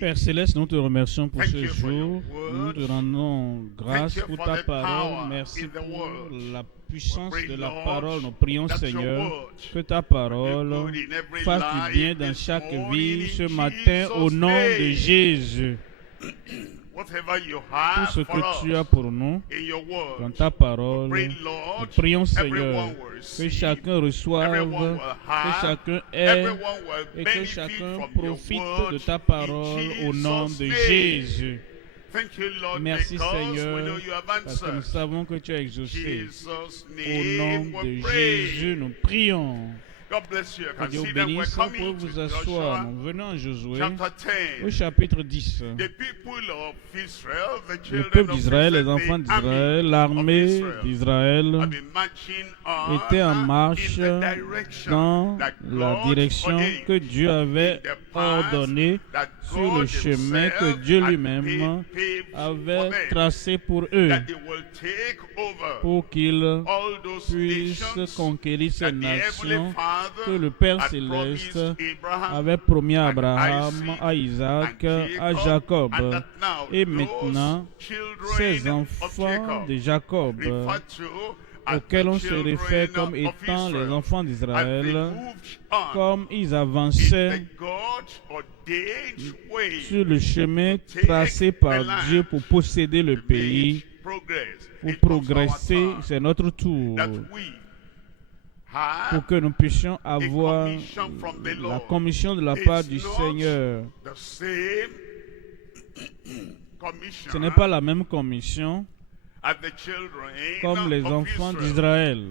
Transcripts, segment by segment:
Père Céleste, nous te remercions pour ce jour. Nous te rendons grâce pour ta parole. Merci pour la puissance de la parole. Nous prions, Seigneur, que ta parole fasse du bien dans chaque vie ce matin au nom de Jésus. Tout ce que tu as pour nous dans ta parole, nous prions, Seigneur, que chacun reçoive, que chacun ait et que chacun profite de ta parole au nom de Jésus. Merci, Seigneur, parce que nous savons que tu as exaucé. Au nom de Jésus, nous prions. Que Dieu bénisse, vous pouvez vous asseoir. Nous venons à Josué au chapitre 10. Le peuple d'Israël, les enfants d'Israël, l'armée d'Israël était en marche dans la direction que Dieu avait ordonnée sur le chemin que Dieu lui-même avait tracé pour eux, pour qu'ils puissent conquérir ces nations que le Père Céleste avait promis à Abraham, à Isaac, à Jacob. Et maintenant, ces enfants de Jacob, auxquels on se réfère comme étant les enfants d'Israël, comme ils avançaient sur le chemin tracé par Dieu pour posséder le pays, pour progresser, c'est notre tour. Pour que nous puissions avoir la commission de la part du Seigneur. Ce n'est pas la même commission comme les enfants d'Israël.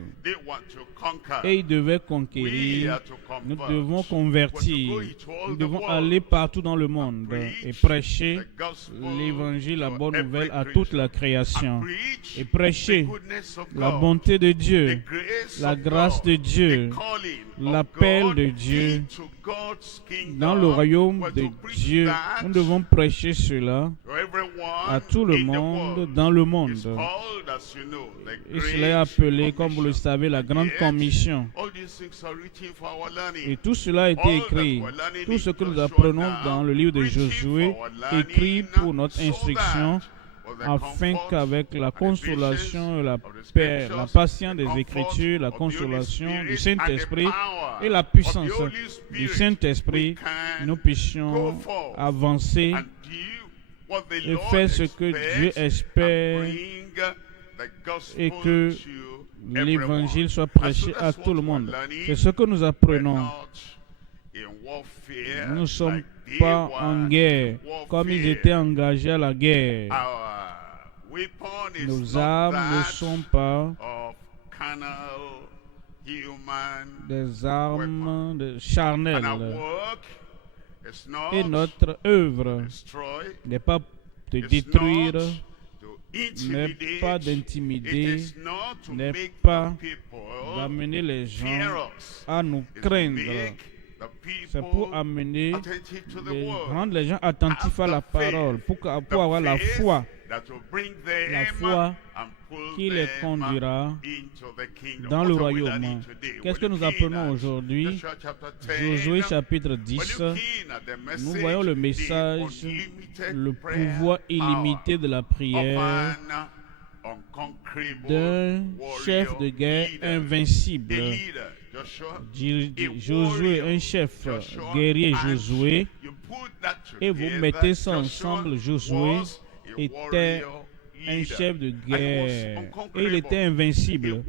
Et ils devaient conquérir. Nous devons convertir. Nous devons aller partout dans le monde et prêcher l'évangile, la bonne nouvelle à toute la création. Et prêcher la bonté de Dieu, la grâce de Dieu, l'appel de Dieu dans le royaume de Dieu. Nous devons prêcher cela à tout le monde dans le monde. Et cela est appelé, comme vous le savez, la grande commission. Et tout cela a été écrit. Tout ce que nous apprenons dans le livre de Josué, écrit pour notre instruction, afin qu'avec la consolation et la paix, la patience des Écritures, la consolation du Saint-Esprit et la puissance du Saint-Esprit, nous puissions avancer et faire ce que Dieu espère et que l'évangile soit prêché à tout le monde. C'est ce que nous apprenons. Nous ne sommes pas en guerre comme ils étaient engagés à la guerre. Nos armes ne sont pas des armes charnelles. Et notre œuvre n'est pas de détruire, n'est pas d'intimider, n'est pas d'amener les gens à nous craindre. C'est pour amener, rendre les gens attentifs à la parole, pour avoir la foi qui les conduira dans le royaume. Qu'est-ce que nous apprenons aujourd'hui? Josué chapitre 10, nous voyons le message, le pouvoir illimité de la prière d'un chef de guerre invincible. Josué, un chef guerrier Josué, et vous mettez ça ensemble. Josué était un chef de guerre et il était invincible.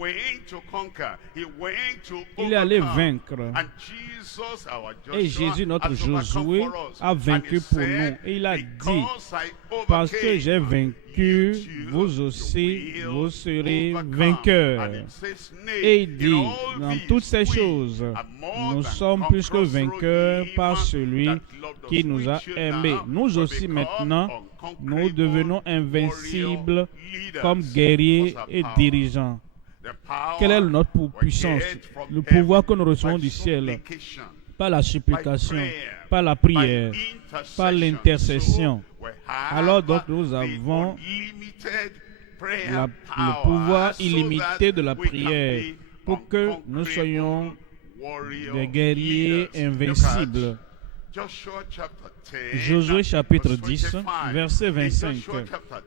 Il est allé vaincre. Et Jésus, notre Josué, a vaincu pour nous. Et il a dit, parce que j'ai vaincu, vous aussi, vous serez vainqueurs. Et il dit, dans toutes ces choses, nous sommes plus que vainqueurs par celui qui nous a aimés. Nous aussi maintenant, nous devenons invincibles comme guerriers et dirigeants. Quelle est notre puissance? Le pouvoir que nous recevons du ciel, par la supplication, par la prière, par l'intercession. Alors donc nous avons le pouvoir illimité de la prière pour que nous soyons des guerriers invincibles. Josué chapitre 10, verset 25.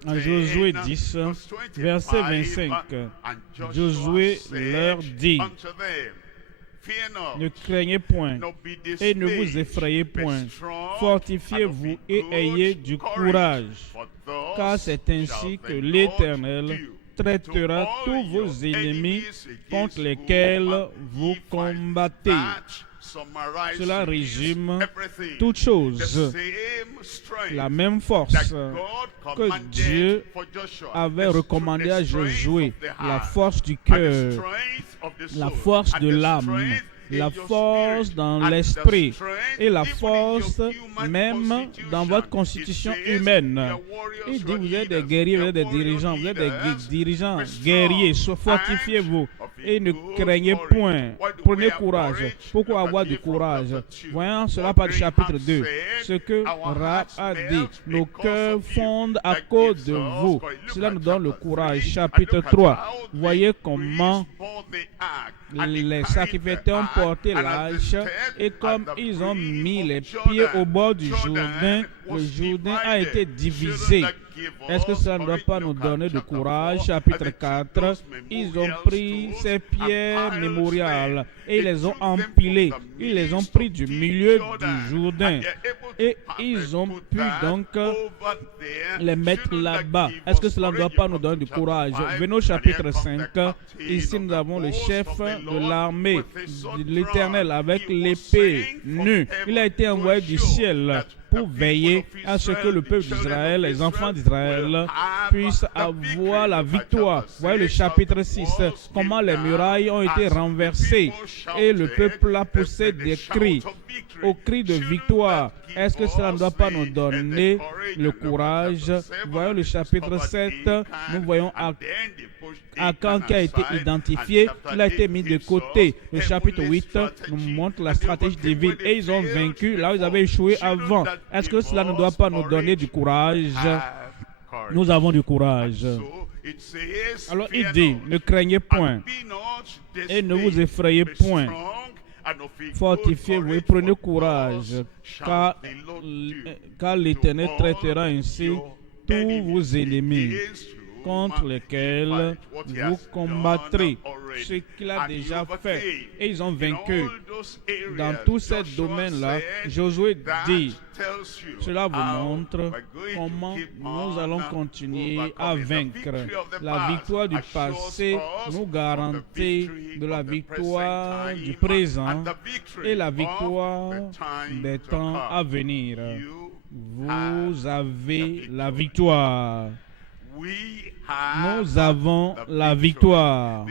En Josué 10, verset 25, Josué leur dit: ne craignez point et ne vous effrayez point. Fortifiez-vous et ayez du courage, car c'est ainsi que l'Éternel traitera tous vos ennemis contre lesquels vous combattez. Cela résume toutes choses. La même force que Dieu avait recommandée à Josué, la force du cœur, la force de l'âme, la force dans l'esprit et la force même dans votre constitution humaine. Il dit: vous êtes des guerriers, vous êtes des dirigeants, vous êtes des dirigeants guerriers, fortifiez-vous et ne craignez point. Prenez courage. Pourquoi avoir du courage? Voyons cela par le chapitre 2. Ce que Rahab a dit: nos cœurs fondent à cause de vous. Cela nous donne le courage. Chapitre 3. Voyez comment les sacrificateurs ont porté l'arche et comme ils ont mis les pieds au bord du Jourdain, le Jourdain a été divisé. Est-ce que ça ne doit pas nous donner du courage? Chapitre 4, ils ont pris ces pierres mémoriales et ils les ont empilées. Ils les ont pris du milieu du Jourdain et ils ont pu donc les mettre là-bas. Est-ce que cela ne doit pas nous donner du courage? Venons au chapitre 5. Ici, nous avons le chef de l'armée de l'Éternel avec l'épée nue. Il a été envoyé du ciel pour veiller à ce que le peuple d'Israël, les enfants d'Israël, puissent avoir la victoire. Voyez le chapitre 6, comment les murailles ont été renversées et le peuple a poussé des cris, aux cris de victoire. Est-ce que cela ne doit pas nous donner le courage? Voyons le chapitre 7, nous voyons Akan qui a été identifié, il a été mis de côté. Le chapitre 8 nous montre la stratégie divine et ils ont vaincu là où ils avaient échoué avant. Est-ce que cela ne doit pas nous donner du courage? Nous avons du courage. Alors il dit: ne craignez point et ne vous effrayez point. Fortifiez-vous et prenez courage, car l'Éternel traitera ainsi tous vos ennemis contre lesquels vous combattrez. Ce qu'il a déjà fait. Et ils ont vaincu. Dans tous ces domaines-là, Josué dit: cela vous montre comment nous allons continuer à vaincre. La victoire du passé nous garantit de la victoire du présent et la victoire des temps à venir. Vous avez la victoire. Nous avons la victoire,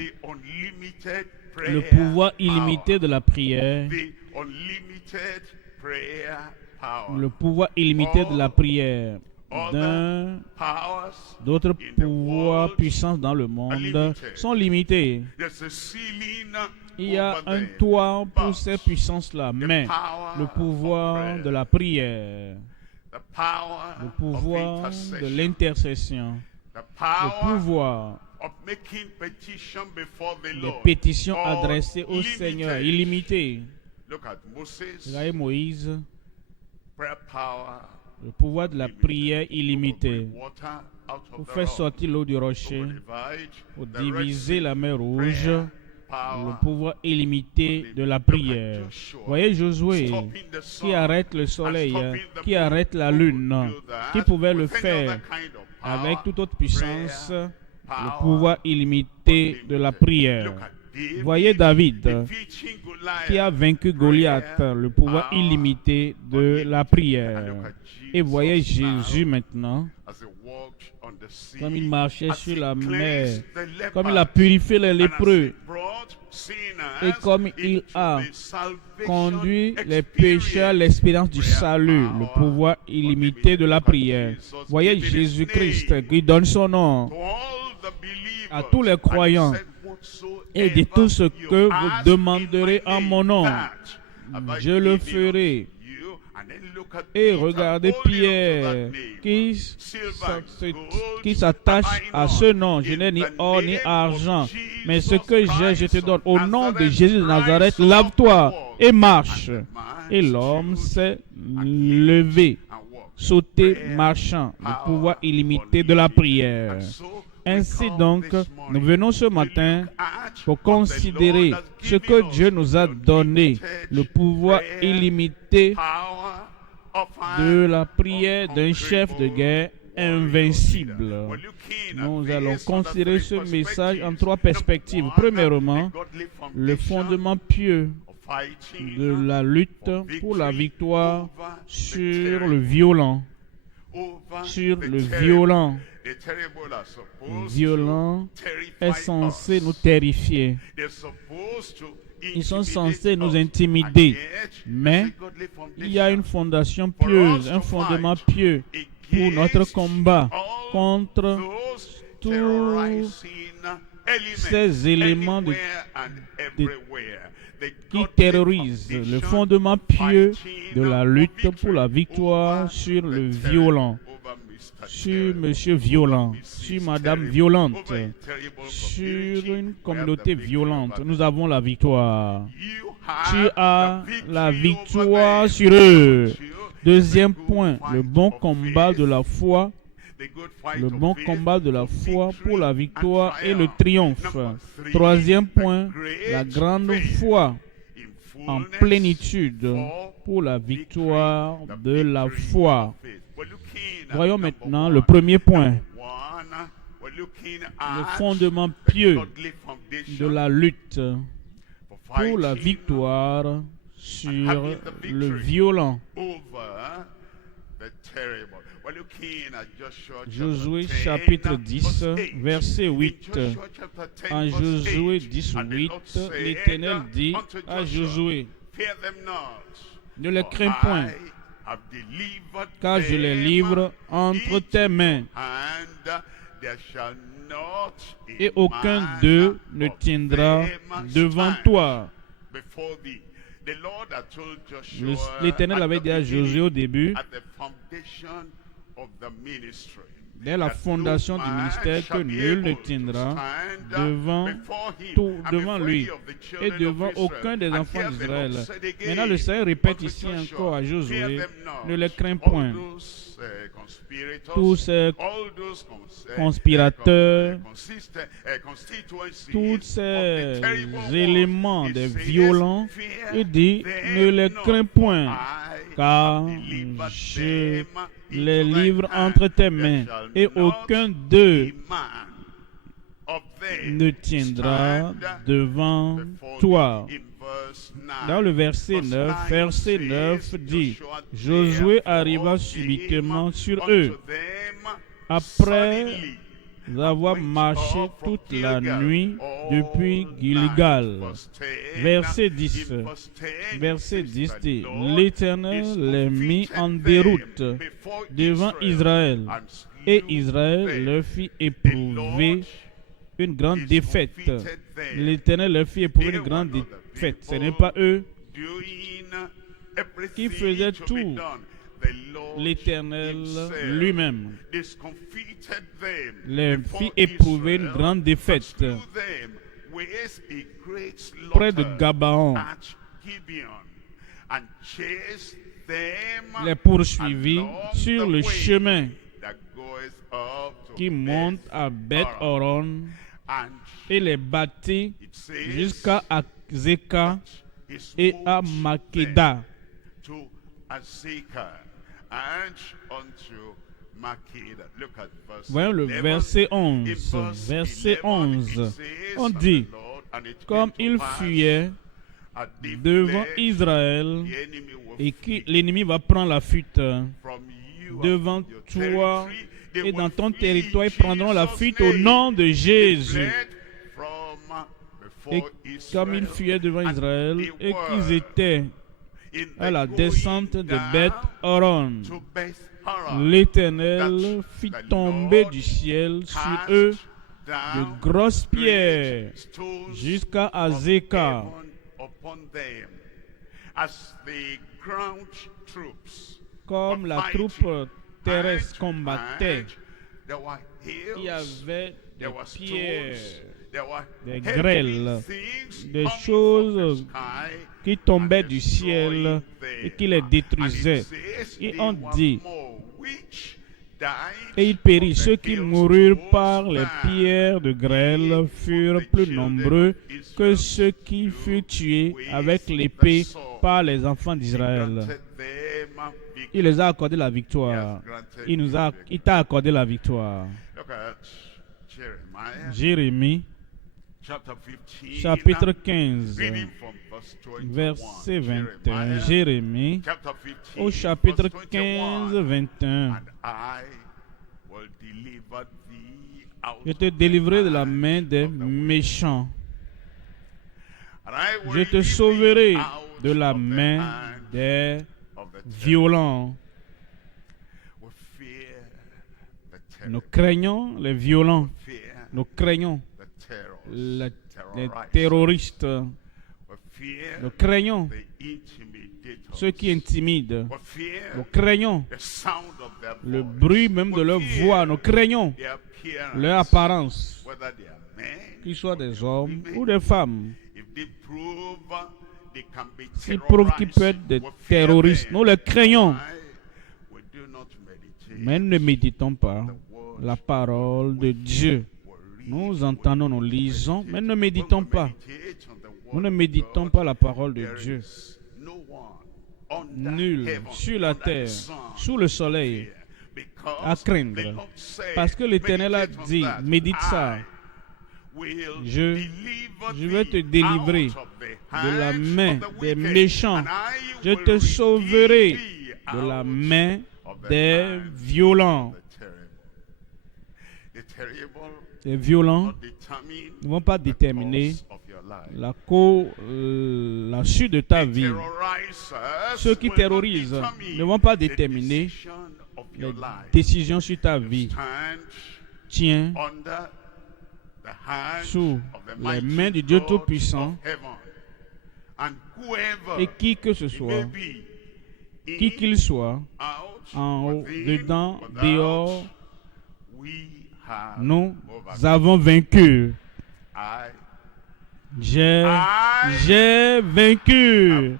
le pouvoir illimité de la prière, le pouvoir illimité de la prière. D'autres pouvoirs, puissances dans le monde sont limités. Il y a un toit pour ces puissances-là, mais le pouvoir de la prière, le pouvoir de l'intercession, le pouvoir des pétitions adressées au Seigneur illimité. Regardez Moïse, le pouvoir de la prière illimitée pour faire sortir l'eau du rocher, pour diviser la mer Rouge, le pouvoir illimité de la prière. Voyez Josué qui arrête le soleil, qui arrête la lune, qui pouvait le faire avec toute autre puissance, le pouvoir illimité de la prière. Voyez David qui a vaincu Goliath, le pouvoir illimité de la prière. Et voyez Jésus maintenant, comme il marchait sur la mer, comme il a purifié les lépreux, et comme il a conduit les pécheurs à l'expérience du salut, le pouvoir illimité de la prière. Voyez Jésus-Christ qui donne son nom à tous les croyants et dit: tout ce que vous demanderez en mon nom, je le ferai, Et regardez Pierre qui s'attache à ce nom. Je n'ai ni or ni argent, mais ce que j'ai, je te donne. Au nom de Jésus de Nazareth, lave-toi et marche. Et l'homme s'est levé, sauté, marchant, le pouvoir illimité de la prière. Ainsi donc, nous venons ce matin pour considérer ce que Dieu nous a donné, le pouvoir illimité de la prière d'un chef de guerre invincible. Nous allons considérer ce message en trois perspectives. Premièrement, le fondement pieux de la lutte pour la victoire sur le violent. Sur le violent. Le violent est censé nous terrifier. Ils sont censés nous intimider. Mais il y a une fondation pieuse, un fondement pieux pour notre combat contre tous ces éléments qui terrorisent. Le fondement pieux de la lutte pour la victoire sur le violent. Sur monsieur violent, sur madame violente, sur une communauté violente, nous avons la victoire. Tu as la victoire sur eux. Deuxième point, le bon combat de la foi. Le bon combat de la foi pour la victoire et le triomphe. Troisième point, la grande foi en plénitude pour la victoire de la foi. Voyons maintenant le premier point. Le fondement pieux de la lutte pour la victoire sur le violent. Josué chapitre 10, verset 8. En Josué 10, 8, l'Éternel dit à Josué, ne les crains point, car je les livre entre tes mains, et aucun d'eux ne tiendra devant toi. L'Éternel avait dit à Josué au début, dès la fondation du ministère, que nul ne tiendra devant lui et devant aucun des enfants d'Israël. Maintenant, le Seigneur répète ici encore à Josué, ne les crains point. Tous ces conspirateurs, tous ces éléments des violents, il dit, ne les crains point, car je les livre entre tes mains, et aucun d'eux ne tiendra devant toi. Dans le verset 9 dit, Josué arriva subitement sur eux, après avoir marché toute la nuit depuis Gilgal. Verset 10 dit, l'Éternel les mit en déroute devant Israël, et Israël leur fit éprouver une grande défaite. L'Éternel leur fit éprouver une grande défaite. Ce n'est pas eux qui faisaient tout. L'Éternel lui-même les fit éprouver une grande défaite près de Gabaon. Les poursuivit sur le chemin qui monte à Beth-Horon et les battit jusqu'à Azekah et à Makeda. Voyons le verset 11. Verset 11. On dit, comme il fuyait devant Israël, et que l'ennemi va prendre la fuite devant toi et dans ton territoire, ils prendront la fuite au nom de Jésus. Et comme ils fuyaient devant Israël et qu'ils étaient à la descente de Beth-Horon, l'Éternel fit tomber du ciel sur eux de grosses pierres jusqu'à Azekah. Comme la troupe terrestre combattait, il y avait des pierres, des grêles, des choses qui tombaient du ciel et qui les détruisaient. Et on dit, et il périt. Ceux qui moururent par les pierres de grêle furent plus nombreux que ceux qui furent tués avec l'épée par les enfants d'Israël. Il les a accordé la victoire. Il t'a accordé la victoire. Jérémie, chapitre 15, verset 21. Jérémie, au chapitre 15, 21. Je te délivrerai de la main des méchants. Je te sauverai de la main des violents. Nous craignons les violents. Nous craignons les terroristes. Nous craignons ceux qui intimident. Nous craignons le bruit même de leur voix. Nous craignons leur apparence, qu'ils soient des hommes ou des femmes. S'ils prouvent qu'ils peuvent être des terroristes, nous les craignons. Mais nous ne méditons pas la parole de Dieu. Nous entendons, nous lisons, mais ne méditons pas. Nous ne méditons pas la parole de Dieu. Nul sur la terre, sous le soleil, à craindre. Parce que l'Éternel a dit, médite ça. Je vais te délivrer de la main des méchants. Je te sauverai de la main des violents. Les violents ne vont pas déterminer la suite de ta vie. Ceux qui terrorisent ne vont pas déterminer les décisions sur ta vie. Tiens sous les mains du Dieu Tout-Puissant, et qui que ce soit, qui qu'il soit, en haut, dedans, dehors, nous avons vaincu. J'ai vaincu.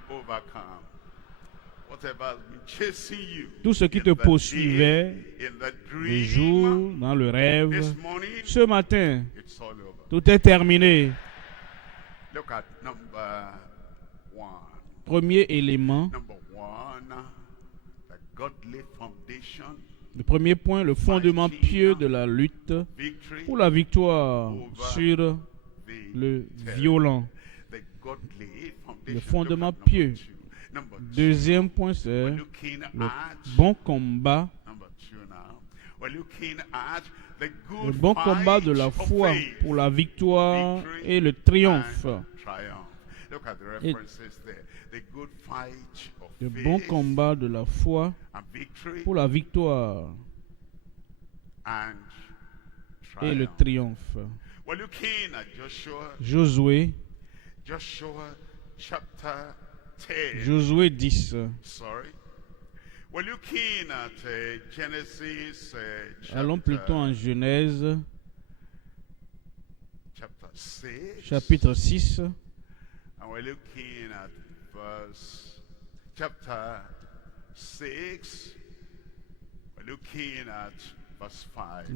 Tout ce qui te poursuivait le jour, dans le rêve, ce matin, tout est terminé. Premier élément, le premier point, le fondement pieux de la lutte pour la victoire sur le violent. Le fondement pieux. Deuxième point, c'est le bon combat. Le bon combat de la foi pour la victoire et le triomphe. Et le bon combat de la foi pour la victoire et le triomphe. Josué, Josué 10. Allons plutôt en Genèse, chapitre 6.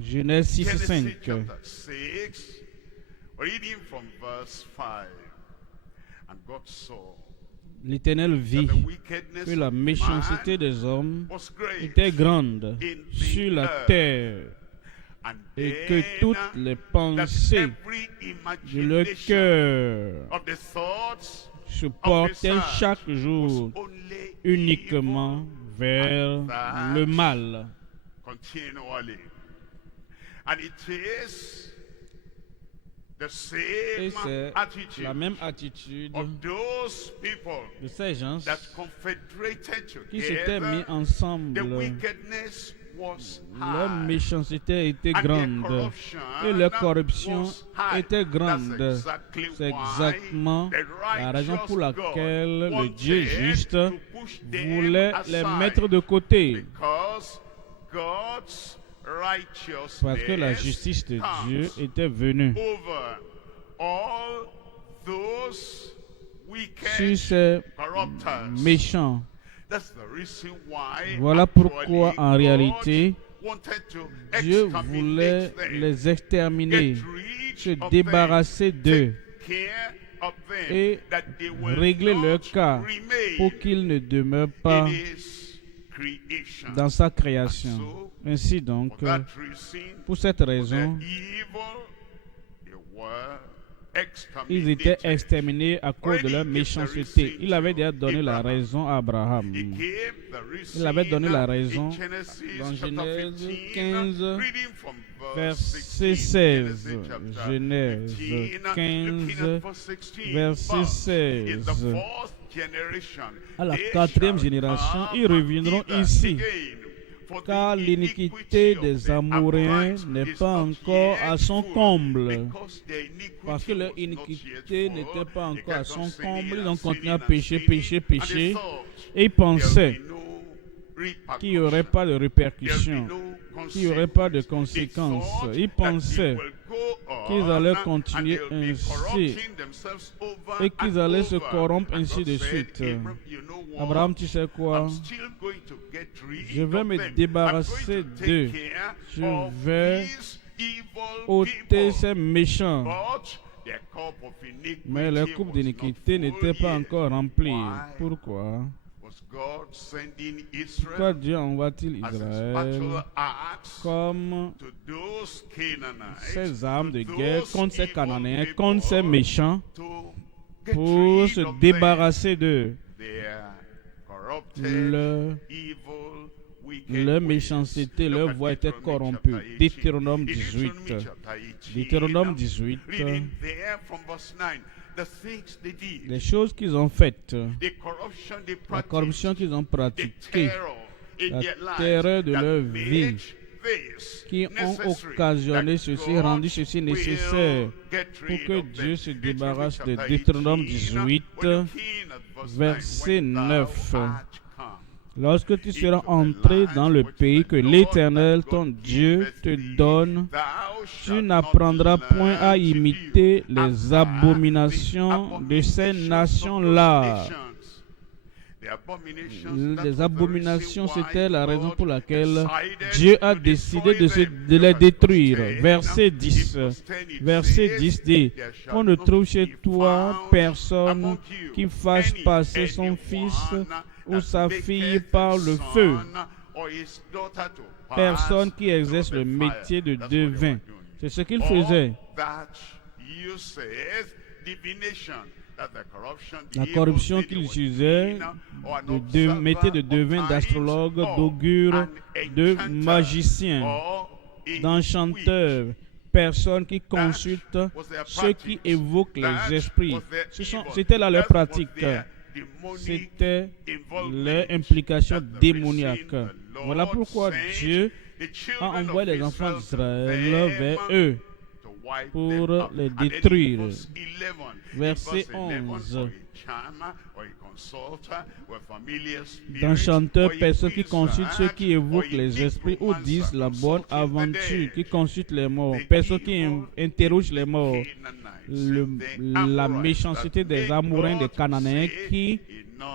Genèse 6, 5. L'Éternel vit que la méchanceté des hommes était grande sur la terre et que toutes les pensées de leur cœur se portaient chaque jour uniquement vers le mal. Et c'est la même attitude de ces gens qui s'étaient mis ensemble. Leur méchanceté était grande et leur corruption était grande. C'est exactement la raison pour laquelle le Dieu juste voulait les mettre de côté. Parce que la justice de Dieu était venue sur ces méchants. Voilà pourquoi, en réalité, Dieu voulait les exterminer, se débarrasser d'eux et régler leur cas pour qu'ils ne demeurent pas dans sa création. Ainsi donc, pour cette raison, ils étaient exterminés à cause de leur méchanceté. Il avait déjà donné la raison à Abraham. Il avait donné la raison dans Genèse 15, verset 16. Genèse 15, verset 16. À la 4e génération, ils reviendront ici, car l'iniquité des Amoréens n'est pas encore à son comble. Parce que leur iniquité n'était pas encore à son comble, ils ont continué à pécher. Et ils pensaient qu'il n'y aurait pas de répercussions, qu'il n'y aurait pas de conséquences. Ils pensaient qu'ils allaient continuer ainsi et qu'ils allaient se corrompre ainsi de suite. Abraham, tu sais quoi? Je vais me débarrasser d'eux. Je vais ôter ces méchants. Mais leur coupe d'iniquité n'était pas encore remplie. Pourquoi? Pourquoi Dieu envoie-t-il Israël comme ces armes de guerre contre ces Cananéens, contre ces méchants, pour se débarrasser d'eux? Leur méchanceté, leur voix était corrompue. Deutéronome 18. Deutéronome 18. Les choses qu'ils ont faites, la corruption qu'ils ont pratiquée, la terreur de leur vie, qui ont occasionné ceci, rendu ceci nécessaire pour que Dieu se débarrasse de Deutéronome 18, verset 9. Lorsque tu seras entré dans le pays que l'Éternel, ton Dieu, te donne, tu n'apprendras point à imiter les abominations de ces nations-là. Les abominations, c'était la raison pour laquelle Dieu a décidé de les détruire. Verset 10. Verset 10 dit: on ne trouve chez toi personne qui fasse passer son fils ou sa fille par le feu. Personne qui exerce le métier de devin. C'est ce qu'il faisait. La corruption qu'il utilisait, de métier de devin, d'astrologue, d'augure, de magicien, d'enchanteur, personnes qui consultent ceux qui évoquent les esprits. C'était là leur pratique. C'était leur implication démoniaque. Voilà pourquoi Dieu a envoyé les enfants d'Israël vers eux pour les détruire. Verset 11. D'enchanteurs, personnes qui consultent ceux qui évoquent les esprits ou disent la bonne aventure, qui consultent les morts, personnes qui interrogent les morts. La méchanceté des Amoréens, des Cananéens qui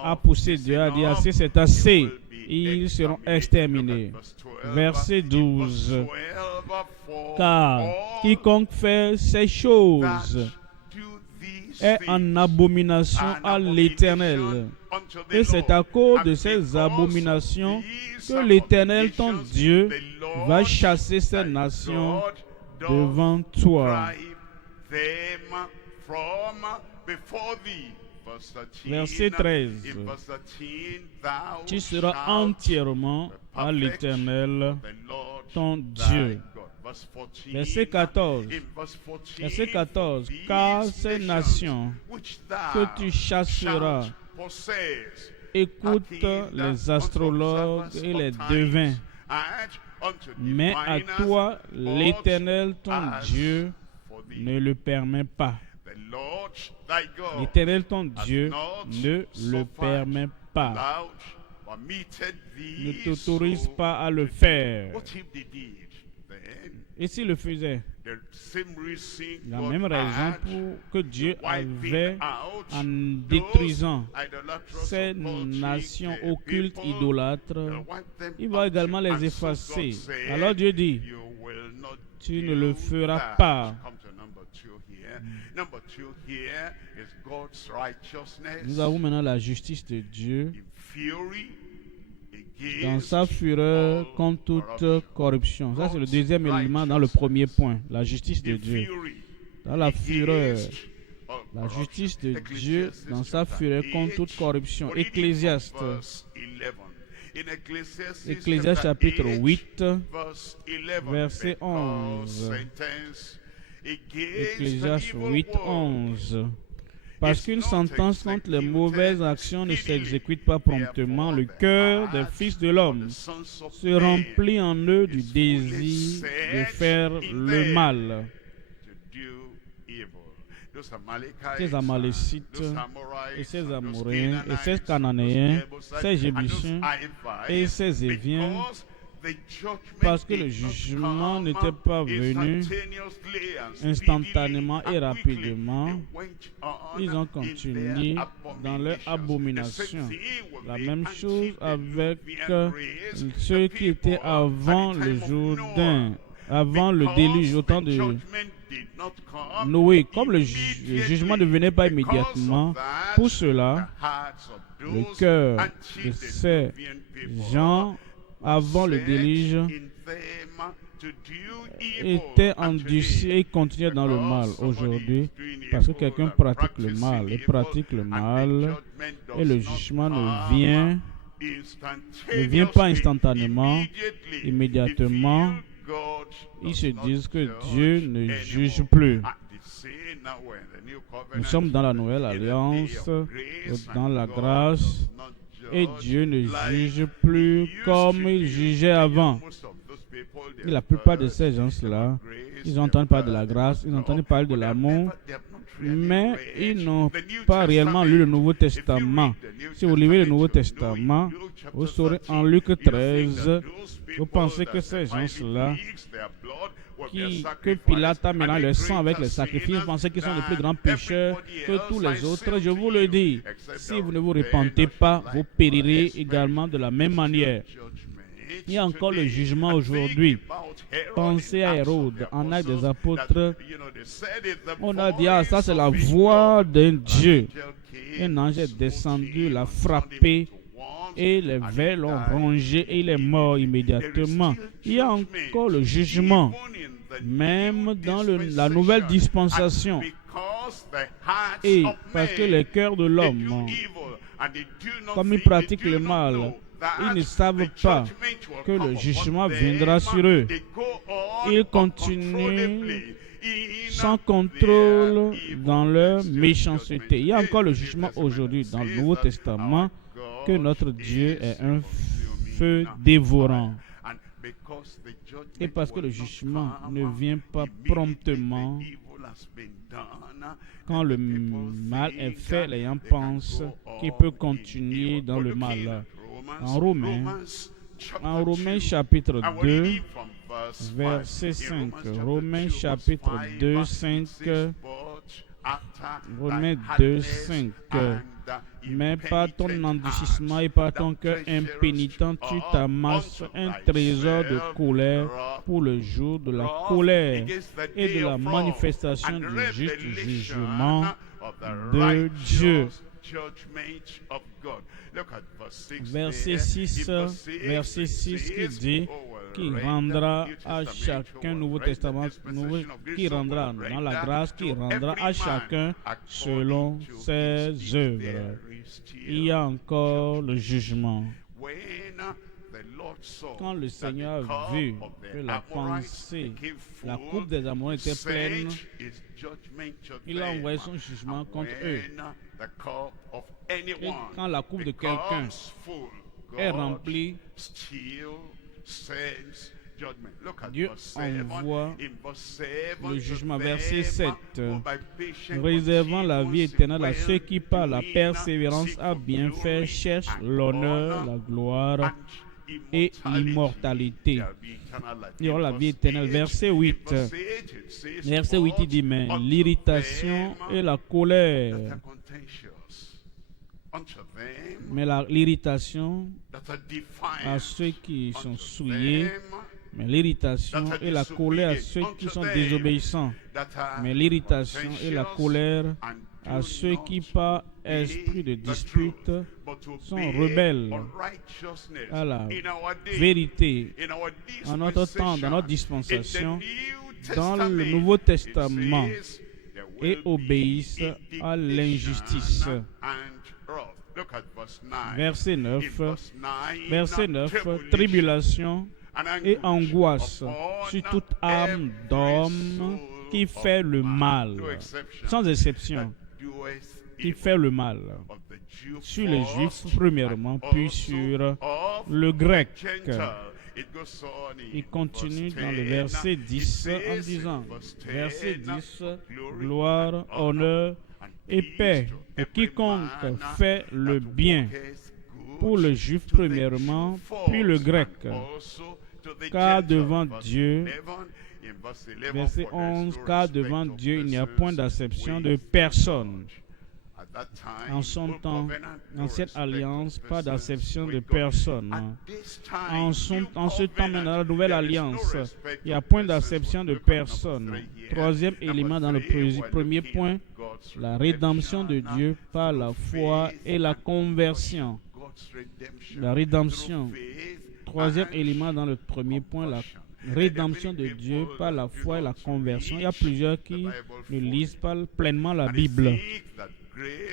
a poussé Dieu à dire: assez, c'est assez, ils seront exterminés. Verset 12. Car quiconque fait ces choses est en abomination à l'Éternel. Et c'est à cause de ces abominations que l'Éternel, ton Dieu, va chasser ces nations devant toi. Verset 13. Tu seras entièrement à l'Éternel, ton Dieu. Verset 14. Verset 14. Car ces nations que tu chasseras, écoute les astrologues et les devins. Mais à toi, l'Éternel, ton Dieu, ne le permet pas. L'Éternel, ton Dieu, ne le permet pas. Ne t'autorise pas à le faire. Et s'il le faisait, la même raison pour que Dieu avait, en détruisant ces nations occultes idolâtres, il va également les effacer. Alors Dieu dit, tu ne le feras pas. Nous avons maintenant la justice de Dieu dans sa fureur contre toute corruption. Ça, c'est le deuxième élément dans le premier point, la justice de Dieu. Dans la fureur, la justice de Dieu dans sa fureur contre toute corruption. Ecclésiaste chapitre 8, verset 11. Ecclésiaste 8, 11. Parce qu'une sentence contre les mauvaises actions ne s'exécute pas promptement, le cœur des fils de l'homme se remplit en eux du désir de faire le mal. Ces Amalécites et ces Amoréens et ces Cananéens, ces Jébusiens et ces Éviens, parce que le jugement n'était pas venu instantanément et rapidement, ils ont continué dans leur abomination. La même chose avec ceux qui étaient avant le Jourdain, avant le déluge, au temps de Noé. Comme le jugement ne venait pas immédiatement, pour cela, le cœur de ces gens avant le déluge était endurci et continuait dans le mal aujourd'hui, parce que quelqu'un pratique le mal et le jugement ne vient pas instantanément, immédiatement. Ils se disent que Dieu ne juge plus. Nous sommes dans la nouvelle alliance, dans la grâce, et Dieu ne juge plus comme il jugeait avant. Et la plupart de ces gens-là, ils entendent parler de la grâce, ils entendent parler de l'amour, mais ils n'ont pas réellement lu le Nouveau Testament. Si vous lisez le Nouveau Testament, vous saurez en Luc 13, vous pensez que ces gens-là, que Pilate a mélangé le sang avec le sacrifice, vous pensez qu'ils sont les plus grands pécheurs que tous les autres. Je vous le dis, si vous ne vous repentez pas, vous périrez également de la même manière. Il y a encore le jugement aujourd'hui. Pensez à Hérode, en Actes des Apôtres. On a dit, ça c'est la voix d'un Dieu. Un ange est descendu, l'a frappé, et les vers l'ont rongé, et il est mort immédiatement. Il y a encore le jugement, même dans la nouvelle dispensation. Et parce que les cœurs de l'homme, comme ils pratiquent le mal, ils ne savent pas que le jugement viendra sur eux. Ils continuent sans contrôle dans leur méchanceté. Il y a encore le jugement aujourd'hui dans le Nouveau Testament, que notre Dieu est un feu dévorant. Et parce que le jugement ne vient pas promptement, quand le mal est fait, les gens pensent qu'il peut continuer dans le mal. En Romains chapitre 2, verset 5. Romains chapitre 2, 5. Romains 2, 5. Mais par ton endurcissement et par ton cœur impénitent, tu t'amasses un trésor de colère pour le jour de la colère et de la manifestation du juste jugement de Dieu. Verset 6 qui dit qu'il rendra à chacun, Nouveau Testament, qui rendra dans la grâce, qui rendra à chacun selon ses œuvres. Il y a encore le jugement. Quand le Seigneur a vu que la pensée, la coupe des Amoréens était pleine, il a envoyé son jugement contre eux. Et quand la coupe de quelqu'un est remplie, Dieu envoie le jugement. Verset 7. Réservant la vie éternelle à ceux qui, par la persévérance à bien faire, cherchent l'honneur, la gloire et l'immortalité. Il y aura la vie éternelle. Verset 8. Verset 8, il dit, mais l'irritation et la colère. Mais l'irritation à ceux qui sont souillés, mais l'irritation et la colère à ceux qui sont désobéissants, mais l'irritation et la colère à ceux qui, par esprit de dispute, sont rebelles à la vérité. En notre temps, dans notre dispensation, dans le Nouveau Testament, et obéissent à l'injustice. Verset 9, tribulation et angoisse sur toute âme d'homme qui fait le mal, sans exception, qui fait le mal, sur les Juifs premièrement, puis sur le grec. Il continue dans le verset 10 en disant, verset 10, gloire, honneur et paix pour quiconque fait le bien, pour le juif premièrement, puis le grec, car devant Dieu, verset 11, car devant Dieu il n'y a point d'acception de personne. En son temps, dans cette alliance, pas d'acception de personne. En ce temps, dans la nouvelle alliance, il n'y a point d'acception de personne. Troisième élément dans le premier point, la rédemption de Dieu par la foi et la conversion. La rédemption. Troisième élément dans le premier point, la rédemption de Dieu par la foi et la conversion. Il y a plusieurs qui ne lisent pas pleinement la Bible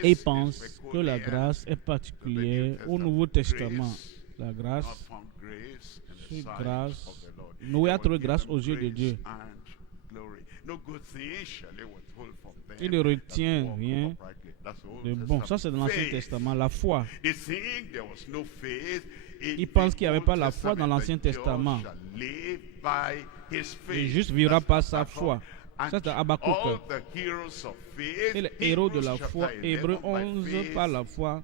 et pensent que la grâce est particulière au Nouveau Testament. La grâce, c'est grâce. Nous avons grâce aux yeux de Dieu. Il ne retient rien de bon. Ça, c'est dans l'Ancien Testament. La foi. Il pense qu'il n'y avait pas la foi dans l'Ancien Testament. Il juste vivra par sa foi. Ça, c'est Habakkuk. Et les héros de la foi, Hébreux 11 par la foi,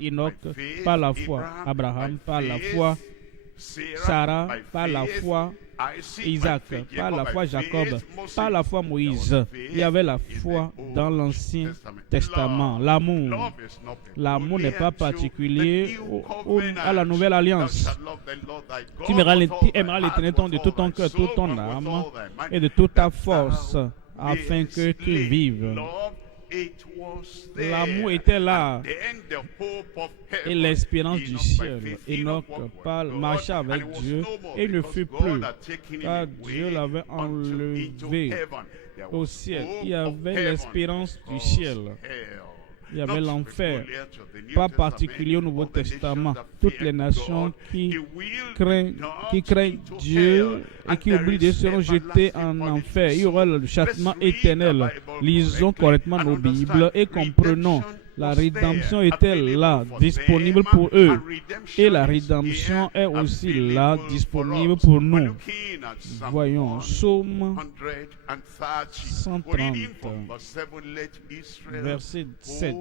Enoch par la foi, Abraham par la foi, Sarah par la foi, Isaac par la foi, Jacob par la foi, Moïse. Il y avait la foi dans l'Ancien Testament. L'amour n'est pas particulier à la Nouvelle Alliance. Tu aimeras l'Éternel de tout ton cœur, toute ton âme et de toute ta force, afin que tu vives. L'amour était là et l'espérance du ciel. Enoch marcha avec Dieu et ne fut plus, car Dieu l'avait enlevé au ciel. Il y avait l'espérance du ciel. Il y avait l'enfer, pas particulier au Nouveau Testament. Toutes les nations qui craignent Dieu et qui oublient Dieu seront jetées en enfer. Il y aura le châtiment éternel. Lisons correctement nos Bibles et comprenons. La rédemption était là, disponible pour eux. Et la rédemption est aussi là, disponible pour nous. Voyons, Psaume 130, verset 7.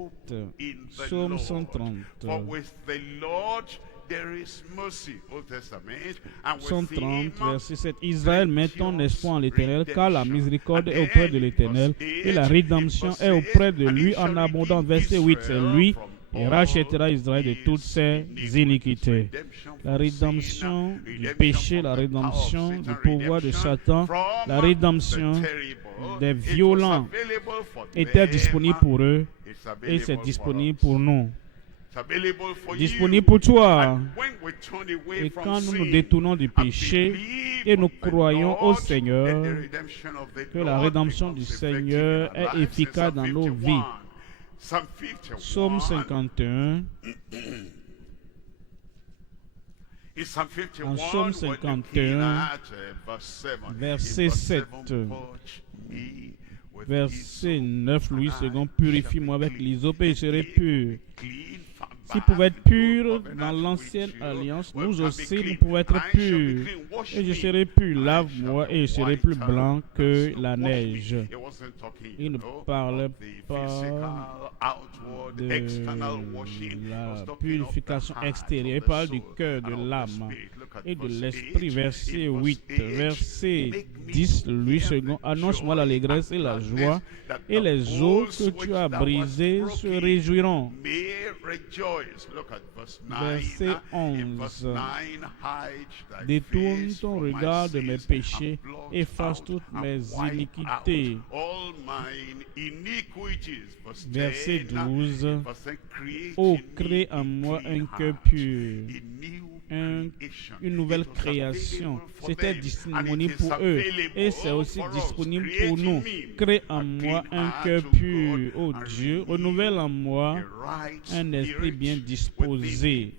Psaume 130. 130, verset 7. Israël, met ton espoir en l'Éternel, car la miséricorde est auprès de l'Éternel et la rédemption est auprès de lui en abondance. Verset 8, c'est lui qui rachètera Israël de toutes ses iniquités. La rédemption du péché, la rédemption du pouvoir de Satan, la rédemption des violents était disponible pour eux et c'est disponible pour nous. Disponible pour toi. Et quand nous nous détournons du péché et nous croyons au Seigneur, que la rédemption du Seigneur est efficace dans nos vies. Psaume 51. En Psaume 51, verset 7, verset 9, Louis II, purifie-moi avec l'hysope et je serai pur. S'il pouvait être pur dans l'ancienne alliance, nous aussi, nous pouvons être purs. Et je serai pur, lave-moi et je serai plus blanc que la neige. Il ne parlait pas de la purification extérieure, il parle du cœur, de l'âme et de l'esprit. Verset 8, verset 10, Louis II, annonce-moi l'allégresse et la joie, et les eaux que tu as brisées se réjouiront. Verset 11. Détourne ton regard de mes péchés, efface toutes mes iniquités. Verset 12. Ô, crée en moi un cœur pur, une nouvelle création. C'était disponible pour eux et c'est aussi disponible pour nous. Crée en moi un cœur pur, ô Dieu, renouvelle en moi un esprit bien disposé.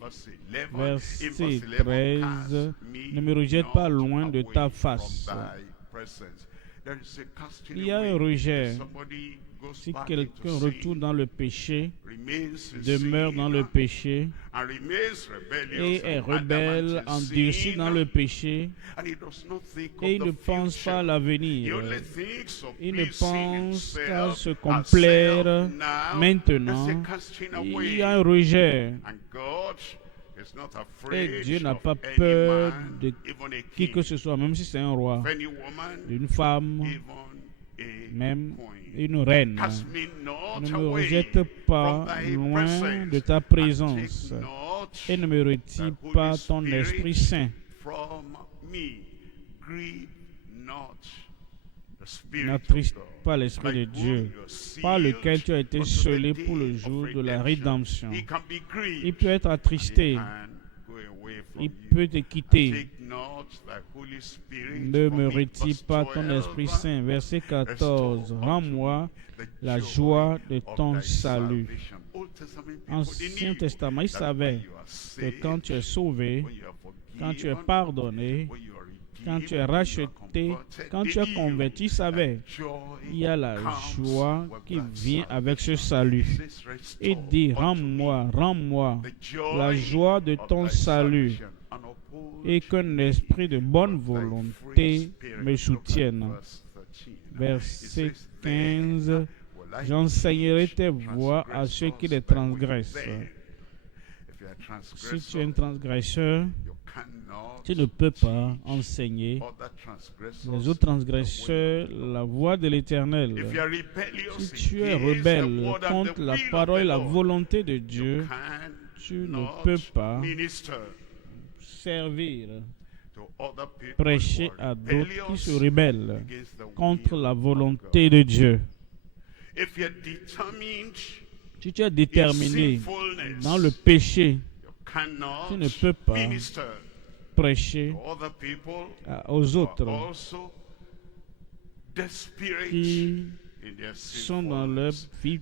Verset 13. Ne me rejette pas loin de ta face. Il y a un rejet. Si quelqu'un retourne dans le péché, demeure dans le péché et est rebelle, endurci dans le péché, et il ne pense pas à l'avenir, il ne pense qu'à se complaire maintenant, il y a un rejet. Et Dieu n'a pas peur de qui que ce soit, même si c'est un roi, d'une femme, même une reine. Ne me rejette pas loin de ta présence et ne me retire pas ton Esprit Saint. N'attriste pas l'Esprit de Dieu, par lequel tu as été scellé pour le jour de la rédemption. Il peut être attristé, il peut te quitter. Ne me retire pas ton Esprit Saint. Verset 14. Rends-moi la joie de ton salut. Ancien Testament, il savait que quand tu es sauvé, quand tu es pardonné, quand tu es racheté, quand tu es converti, il savait, il y a la joie qui vient avec ce salut. Il dit, rends-moi la joie de ton salut et qu'un esprit de bonne volonté me soutienne. Verset 15. J'enseignerai tes voies à ceux qui les transgressent. Si tu es un transgresseur, tu ne peux pas enseigner les autres transgresseurs la voie de l'Éternel. Si tu es rebelle contre la parole et la volonté de Dieu, tu ne peux pas servir, prêcher à d'autres qui se rebellent contre la volonté de Dieu. Si tu es déterminé dans le péché, tu ne peux pas prêcher aux autres qui sont dans leur vie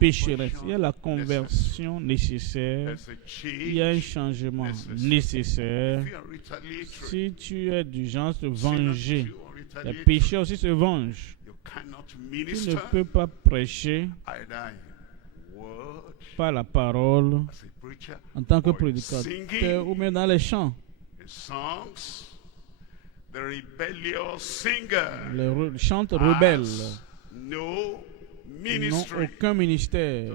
pécheresse. Il y a la conversion nécessaire, il y a un changement nécessaire. Si tu es du genre se venger, les pécheurs aussi se vengent. Tu ne peux pas prêcher par la parole en tant que prédicateur ou même dans les chants. Les chants rebelles n'ont aucun ministère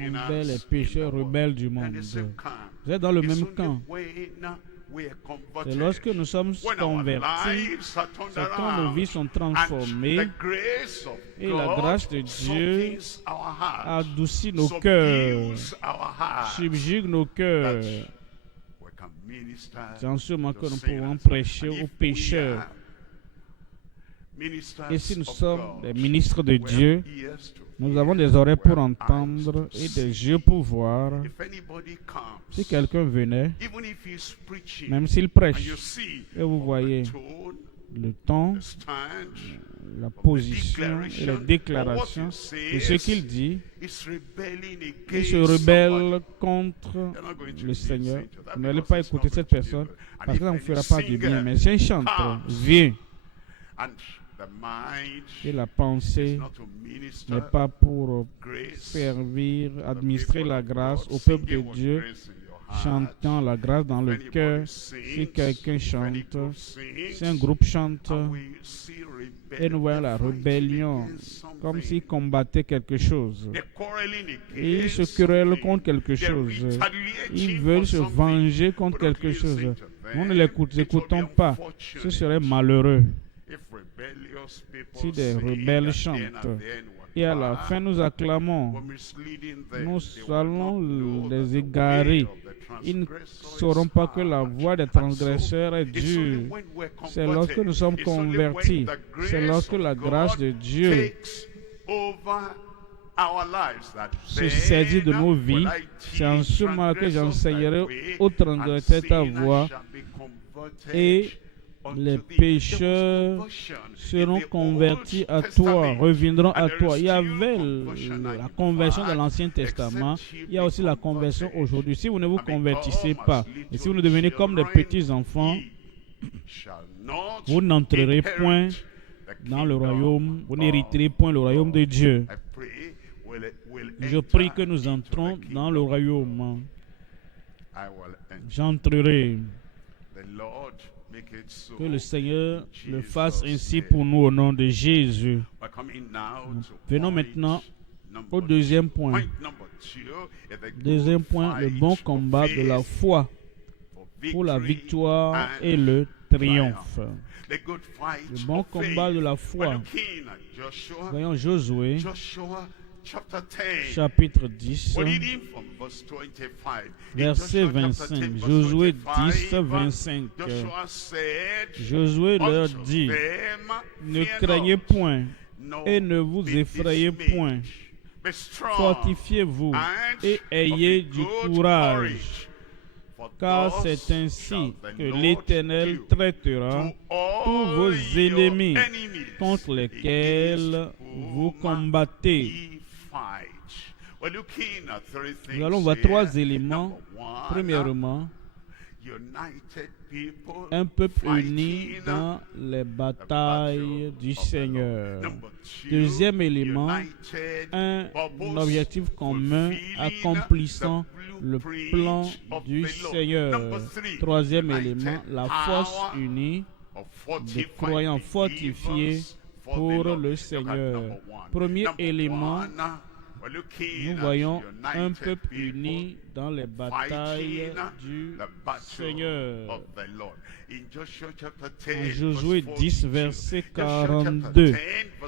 envers les pécheurs rebelles du monde. Vous êtes dans le même camp. C'est lorsque nous sommes convertis, c'est quand nos vies sont transformées et la grâce de Dieu adoucit nos cœurs, subjugue nos cœurs. C'est en ce moment que nous pouvons prêcher aux pécheurs. Et si nous sommes des ministres de Dieu, nous avons des oreilles pour entendre et des yeux pour voir. Si quelqu'un venait, même s'il prêche, et vous voyez, le temps, la position et la déclaration de ce qu'il dit. Il se rebelle contre le Seigneur. Vous n'allez pas écouter cette personne parce que ça ne vous fera pas du bien. Mais si un chanteur vient et la pensée n'est pas pour servir, administrer la grâce au peuple de Dieu, chantant la grâce dans le cœur, si quelqu'un chante, si un groupe chante, et nous voyons la rébellion, comme s'ils combattaient quelque chose. Et ils se querellent contre quelque chose. Ils veulent se venger contre quelque chose. Nous ne les écoutons pas. Ce serait malheureux si des rebelles chantent. Et à la fin, nous acclamons. Nous allons les égarer. Ils ne sauront pas que la voix des transgresseurs est dure. C'est lorsque nous sommes convertis. C'est lorsque la grâce de Dieu se saisit de nos vies. C'est en ce moment que j'enseignerai aux transgresseurs ta voix et les pécheurs seront convertis à toi, reviendront à toi. Il y avait la conversion dans l'Ancien Testament, il y a aussi la conversion aujourd'hui. Si vous ne vous convertissez pas, et si vous ne devenez comme des petits-enfants, vous n'entrerez point dans le royaume, vous n'hériterez point le royaume de Dieu. Je prie que nous entrons dans le royaume. J'entrerai. Que le Seigneur le fasse ainsi pour nous au nom de Jésus. Venons maintenant au deuxième point. Deuxième point, le bon combat de la foi pour la victoire et le triomphe. Le bon combat de la foi. Voyons Josué, chapitre 10, verset 25. Josué 10, 25. Josué leur dit, ne craignez point et ne vous effrayez point. Fortifiez-vous et ayez du courage, car c'est ainsi que l'Éternel traitera tous vos ennemis contre lesquels vous combattez. Nous allons voir trois éléments. Premièrement, un peuple uni dans les batailles du Seigneur. Deuxième élément, un objectif commun accomplissant le plan du Seigneur. Troisième élément, la force unie des croyants fortifiés pour le Seigneur. Premier élément, nous voyons un peuple uni dans les batailles du Seigneur. En Josué 10, verset 42.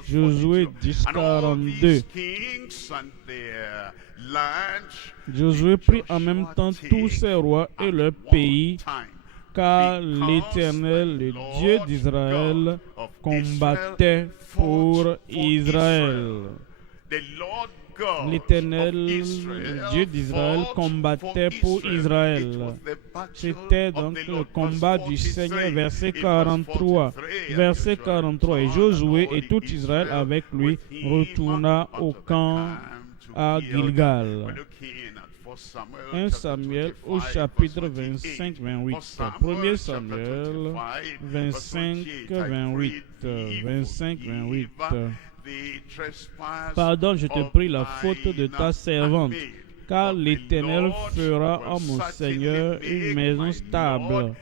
Josué 10, 42. Josué prit en même temps tous ses rois et leur pays, car l'Éternel, le Dieu d'Israël, combattait pour Israël. L'Éternel, le Dieu d'Israël, combattait pour Israël. C'était donc le combat du Seigneur, verset 43. Verset 43. Et Josué et tout Israël avec lui retourna au camp à Gilgal. 1 Samuel au chapitre 25-28. 1 Samuel 25-28. 25-28. Pardonne, je te prie, la faute de ta servante, car l'Éternel fera en mon Seigneur une maison stable.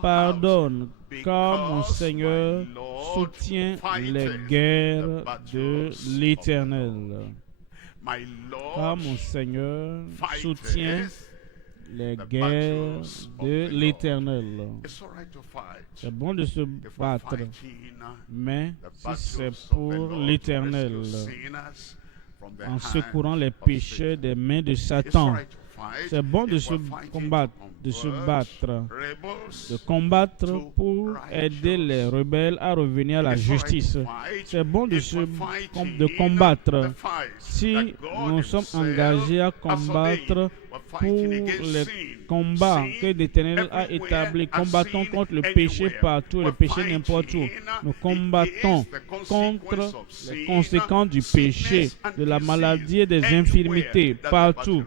Pardonne, car mon Seigneur soutient les guerres de l'Éternel. Car mon Seigneur soutient les guerres de l'Éternel. C'est bon de se battre, mais si c'est pour l'Éternel, en secourant les pécheurs des mains de Satan, C'est bon de se combattre, de se battre, de combattre pour aider les rebelles à revenir à la justice. C'est bon de combattre. Si nous sommes engagés à combattre pour les combats que l'Éternel a établis, combattons contre le péché partout, le péché n'importe où. Nous combattons contre les conséquences du péché, de la maladie et des infirmités partout.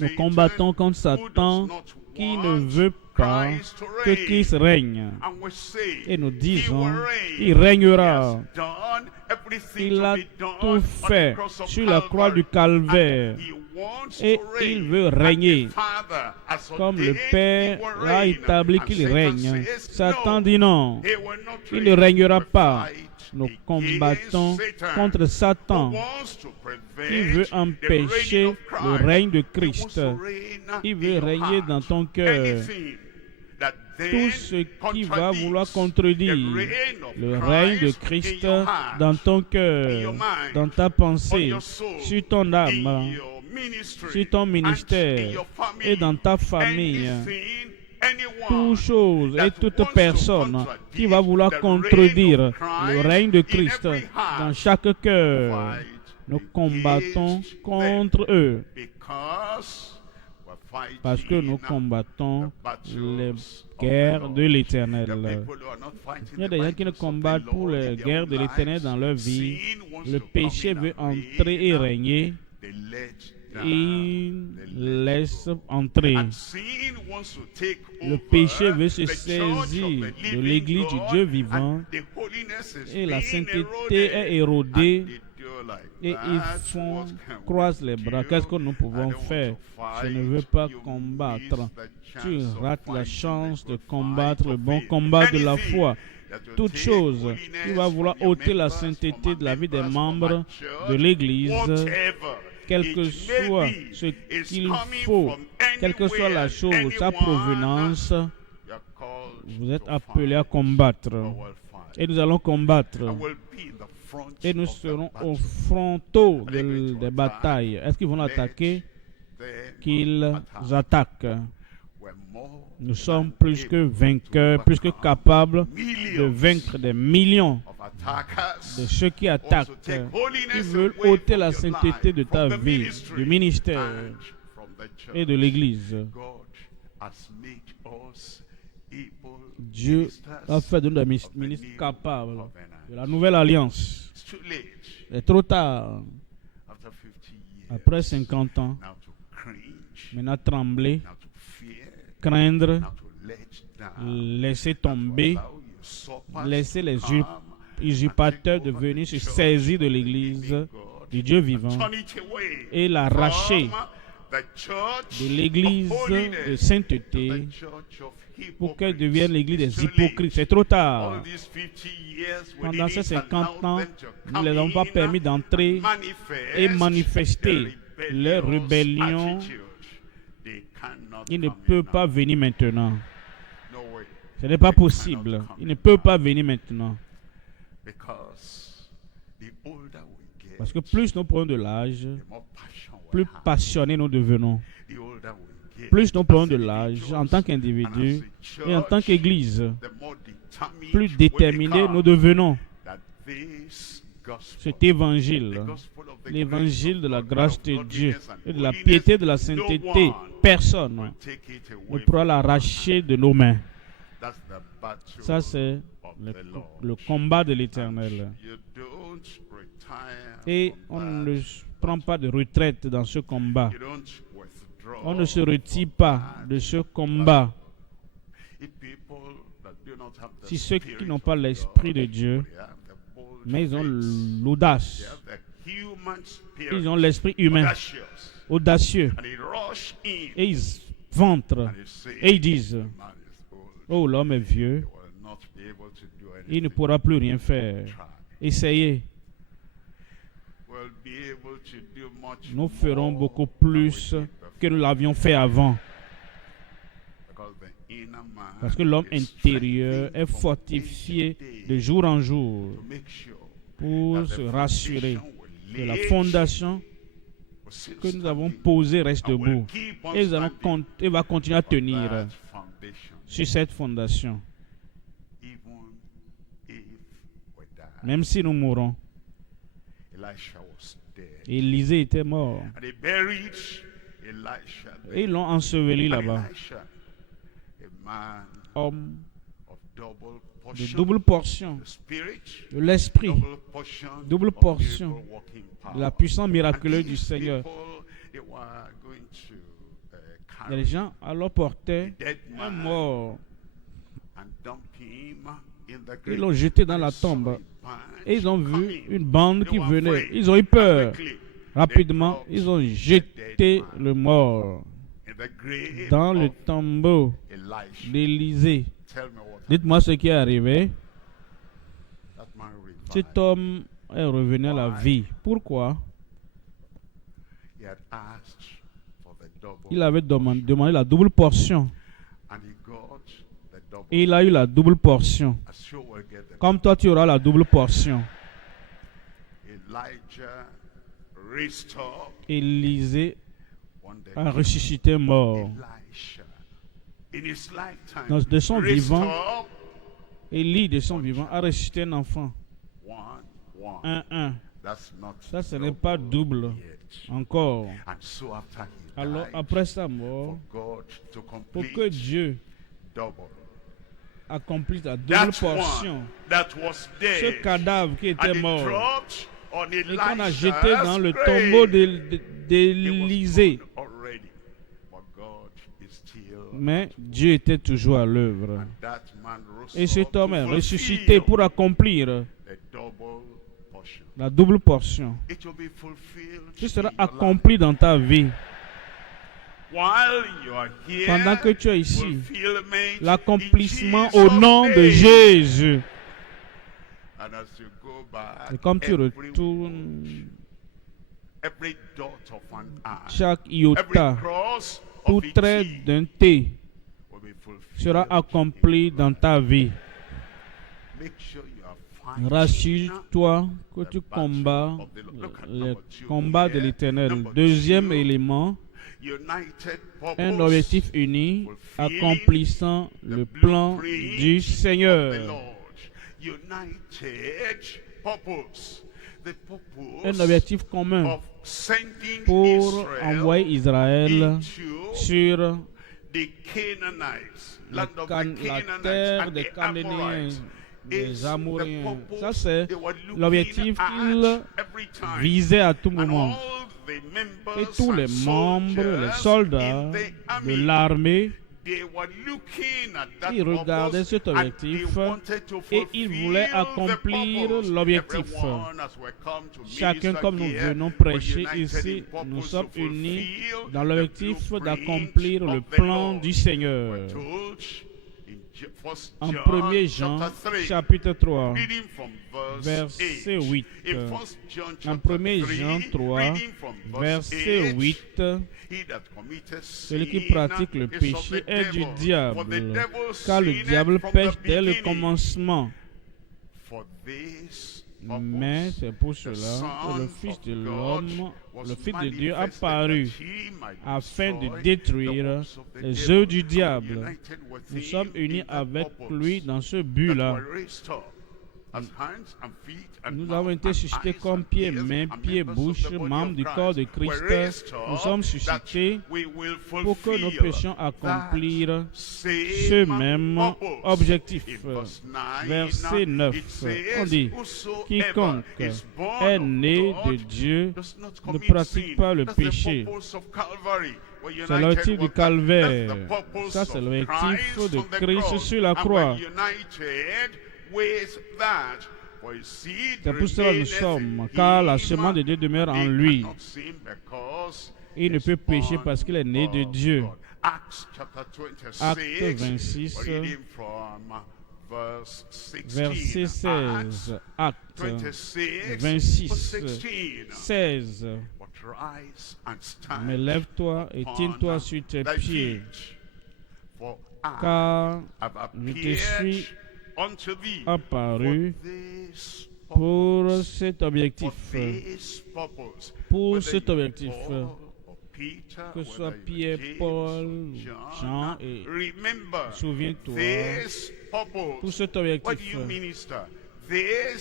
Nous combattons contre Satan qui ne veut pas que Christ règne. Et nous disons, il régnera. Il a tout fait sur la croix du Calvaire. Et il veut régner. Comme le Père a établi qu'il règne. Satan dit non, il ne régnera pas. Nous combattons contre Satan. Il veut empêcher le règne de Christ. Il veut régner dans ton cœur. Tout ce qui va vouloir contredire le règne de Christ dans ton cœur, dans ta pensée, sur ton âme, sur ton ministère et dans ta famille, toute chose et toute personne qui va vouloir contredire le règne de Christ dans chaque cœur, nous combattons contre eux. Parce que nous combattons les guerres de l'Éternel. Il y a des gens qui ne combattent pour les guerres de l'Éternel dans leur vie. Le péché veut entrer et régner. Il laisse entrer. Le péché veut se saisir de l'Église du Dieu vivant et la sainteté est érodée et ils croisent les bras. Qu'est-ce que nous pouvons faire? Je ne veux pas combattre. Tu rates la chance de combattre le bon combat de la foi. Toute chose qui va vouloir ôter la sainteté de la vie des membres de l'Église, quel que soit ce qu'il faut, quelle que soit la chose, sa provenance, vous êtes appelés à combattre. Et nous allons combattre. Et nous serons au frontaux des batailles. Est-ce qu'ils vont attaquer? Qu'ils attaquent. Nous sommes plus que vainqueurs, plus que capables de vaincre des millions de ceux qui attaquent, qui veulent ôter la sainteté de ta vie, du ministère et de l'Église. Dieu a fait de nous des ministres capables de la nouvelle alliance. C'est trop tard. Après 50 ans, maintenant trembler, craindre, laisser tomber, laisser les usurpateurs de venir se saisir de l'Église du Dieu vivant et l'arracher de l'Église de sainteté pour qu'elle devienne l'Église des hypocrites. C'est trop tard. Pendant ces 50 ans, nous ne les avons pas permis d'entrer et manifester leur rébellion. Il ne peut pas venir maintenant. Ce n'est pas possible. Il ne peut pas venir maintenant. Parce que plus nous prenons de l'âge, plus passionnés nous devenons. Plus nous prenons de l'âge en tant qu'individu et en tant qu'Église, plus déterminés nous devenons. Cet évangile, l'évangile de la grâce de Dieu et de la piété, de la sainteté, personne ne pourra l'arracher de nos mains. Ça, c'est le combat de l'Éternel. Et on ne prend pas de retraite dans ce combat. On ne se retire pas de ce combat. Si ceux qui n'ont pas l'Esprit de Dieu, mais ils ont l'audace, ils ont l'esprit humain, audacieux, et ils ventrent, et ils disent, oh, l'homme est vieux, il ne pourra plus rien faire. Essayez. Nous ferons beaucoup plus que nous l'avions fait avant. Parce que l'homme intérieur est fortifié de jour en jour pour se rassurer que la fondation que nous avons posé reste debout. Et il va continuer à tenir sur cette fondation. Même si nous mourrons. Élisée était mort. Et ils l'ont enseveli là-bas. Homme de double portion de l'esprit, double portion de la puissance miraculeuse du Seigneur. Les gens alors portaient un mort. Ils l'ont jeté dans la tombe. Et ils ont vu une bande qui venait. Ils ont eu peur. Rapidement, ils ont jeté le mort dans le tombeau d'Élisée. Dites-moi ce qui est arrivé. Cet homme est revenu à la vie. Pourquoi? Il avait demandé la double portion. Et il a eu la double portion. Comme toi, tu auras la double portion. Élisée a ressuscité mort. De son vivant, Élie de son vivant a ressuscité un enfant. 1-1. Ça, ce n'est pas double encore. Alors, après sa mort, pour que Dieu accomplisse la double portion, ce cadavre qui était mort et qu'on a jeté dans le tombeau d'Élisée. Mais Dieu était toujours à l'œuvre. Et cet homme est ressuscité pour accomplir la double portion. Ce sera accompli dans ta vie. Pendant que tu es ici, l'accomplissement au nom de Jésus. Et comme tu retournes, chaque iota, tout trait d'un T sera accompli dans ta vie. Rassure-toi que tu combats le combat de l'Éternel. Deuxième élément, un objectif uni accomplissant le plan du Seigneur. Un objectif commun pour envoyer Israël sur la terre des Cananéens, des Amoréens. Ça, c'est l'objectif qu'il visait à tout moment. Et tous les membres, les soldats de l'armée, ils regardaient cet objectif et ils voulaient accomplir l'objectif. Chacun, comme nous venons prêcher ici, nous sommes unis dans l'objectif d'accomplir le plan du Seigneur. En 1 Jean, chapitre 3, verset 8. En 1 Jean 3, verset 8, celui qui pratique le péché est du diable, car le diable pêche dès le commencement. Mais c'est pour cela que le Fils de l'homme, le Fils de Dieu, a paru afin de détruire les œuvres du diable. Nous sommes unis avec lui dans ce but-là. Nous avons été suscités comme pieds, mains, pieds, bouche, membres du corps de Christ. Nous sommes suscités pour que nous puissions accomplir ce même objectif. Verset 9, on dit, quiconque est né de Dieu ne pratique pas le péché. C'est l'objectif du calvaire. Ça, c'est l'objectif de Christ sur la croix. C'est pour cela que nous sommes, car la semence de Dieu demeure en lui. Il ne peut pécher parce qu'il est né de Dieu. Acte 26, verset 16. Acte 26, 16. Mais lève-toi et tiens-toi sur tes pieds, car je te suis apparu pour cet objectif. Pour cet objectif. Que ce soit Pierre, Paul, Jean, et souviens-toi, pour cet objectif.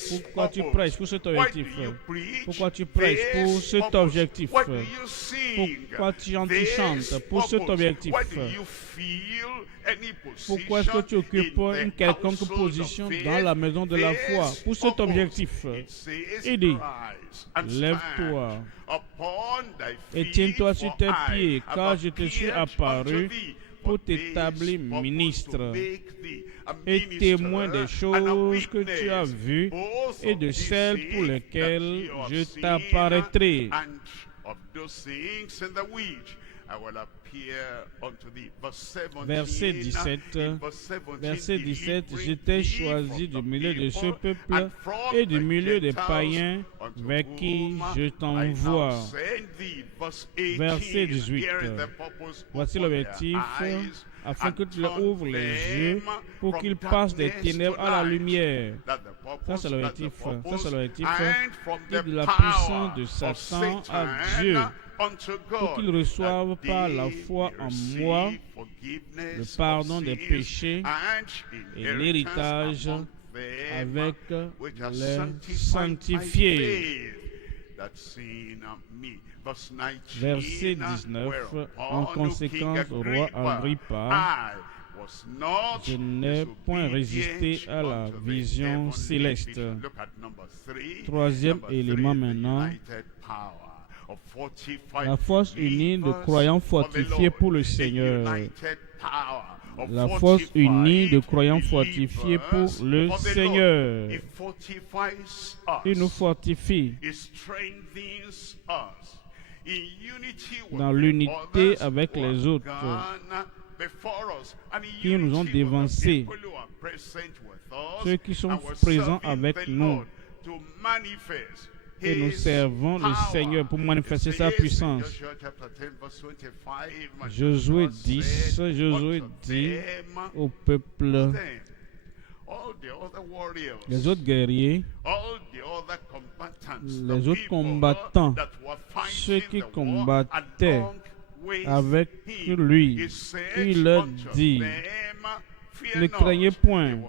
Pourquoi tu prêches pour cet objectif? Pourquoi tu prêches pour cet objectif? Pourquoi tu chantes pour cet objectif? Pourquoi est-ce que tu occupes une quelconque position dans la maison de la foi pour cet objectif? Il dit, lève-toi et tiens-toi sur tes pieds, car je te suis apparu pour t'établir ministre et témoin des choses que tu as vues et de celles pour lesquelles je t'apparaîtrai. Verset 17, j'étais choisi du milieu de ce peuple et du milieu des païens vers qui je t'envoie. Verset 18, voici l'objectif, afin que tu leur ouvres les yeux pour qu'ils passent des ténèbres à la lumière. Ça c'est l'objectif. Et de la puissance de Satan à Dieu, pour qu'ils reçoivent par la foi en moi le pardon des péchés et l'héritage avec les sanctifiés. Verset 19, en conséquence, au roi Agrippa, je n'ai point résisté à la vision céleste. Troisième élément maintenant, la force unie de croyants fortifiés pour le Seigneur. La force unie de croyants fortifiés pour le Seigneur. Il nous fortifie dans l'unité avec les autres qui nous ont dévancés, ceux qui sont présents avec nous. Et nous servons le Seigneur pour manifester sa puissance. Josué 10, Josué dit au peuple, les autres guerriers, les autres combattants, ceux qui combattaient avec lui, il leur dit, ne craignez point.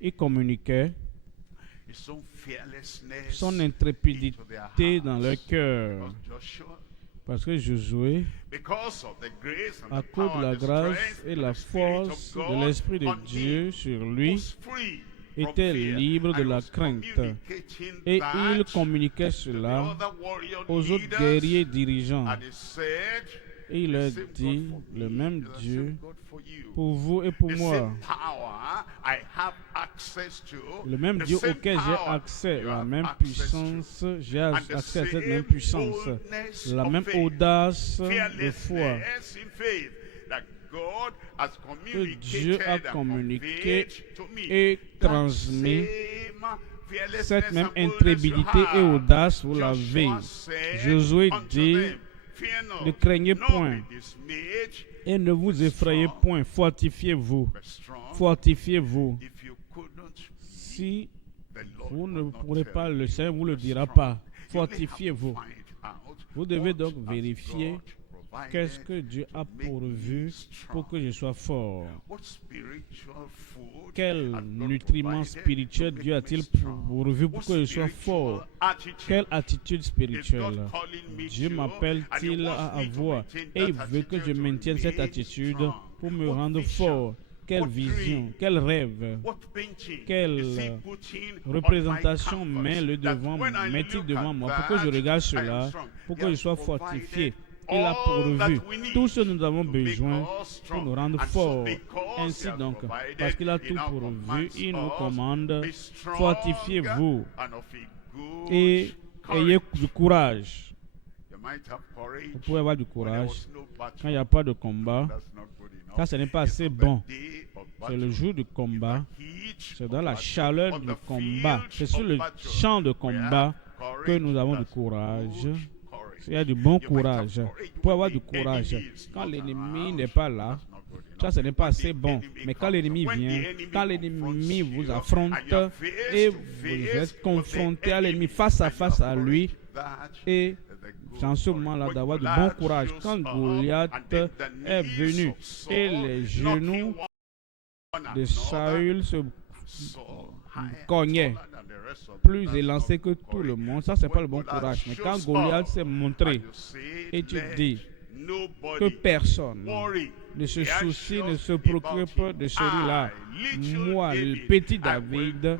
Il communiquait son intrépidité dans leur cœur. Parce que Josué, à cause de la grâce et la force de l'Esprit de Dieu sur lui, était libre de la crainte. Et il communiquait cela aux autres guerriers dirigeants. Et il leur dit, le même Dieu pour vous et pour moi. Le même Dieu auquel j'ai accès, la même puissance, j'ai accès à cette même puissance, la même audace de foi que Dieu a communiqué et transmis. Cette même intrépidité et audace, vous l'avez. Josué dit, ne craignez point et ne vous effrayez point, fortifiez-vous, fortifiez-vous. Si vous ne pourrez pas, le Seigneur ne vous le dira pas, fortifiez-vous. Vous devez donc vérifier qu'est-ce que Dieu a pourvu pour que je sois fort. Quel nutriment spirituel Dieu a-t-il pourvu pour que je sois fort? Quelle attitude spirituelle Dieu m'appelle-t-il à avoir? Et il veut que je maintienne cette attitude pour me rendre fort. Quelle vision, quel rêve, quelle représentation met-il devant moi pour que je regarde cela, pour que je sois fortifié. Il a pourvu tout ce que nous avons besoin pour nous rendre forts. Ainsi donc, parce qu'il a tout pourvu, il nous commande, fortifiez-vous et ayez du courage. Vous pouvez avoir du courage quand il n'y a pas de combat. Ça, ce n'est pas assez bon. C'est le jour du combat. C'est dans la chaleur du combat. C'est sur le champ de combat que nous avons du courage. Il y a du bon courage. Pour avoir du courage, quand l'ennemi n'est pas là, Ça, ce n'est pas assez bon. Mais quand l'ennemi vient, quand l'ennemi vous affronte et vous êtes confronté à l'ennemi face à face à lui, et c'est en ce moment-là d'avoir du bon courage. Quand Goliath est venu et les genoux de Saül se cognaient, plus élancés que tout le monde, ça c'est pas le bon courage. Mais quand Goliath s'est montré et tu dis que personne ne se soucie, ne se préoccupe de celui-là, moi, le petit David,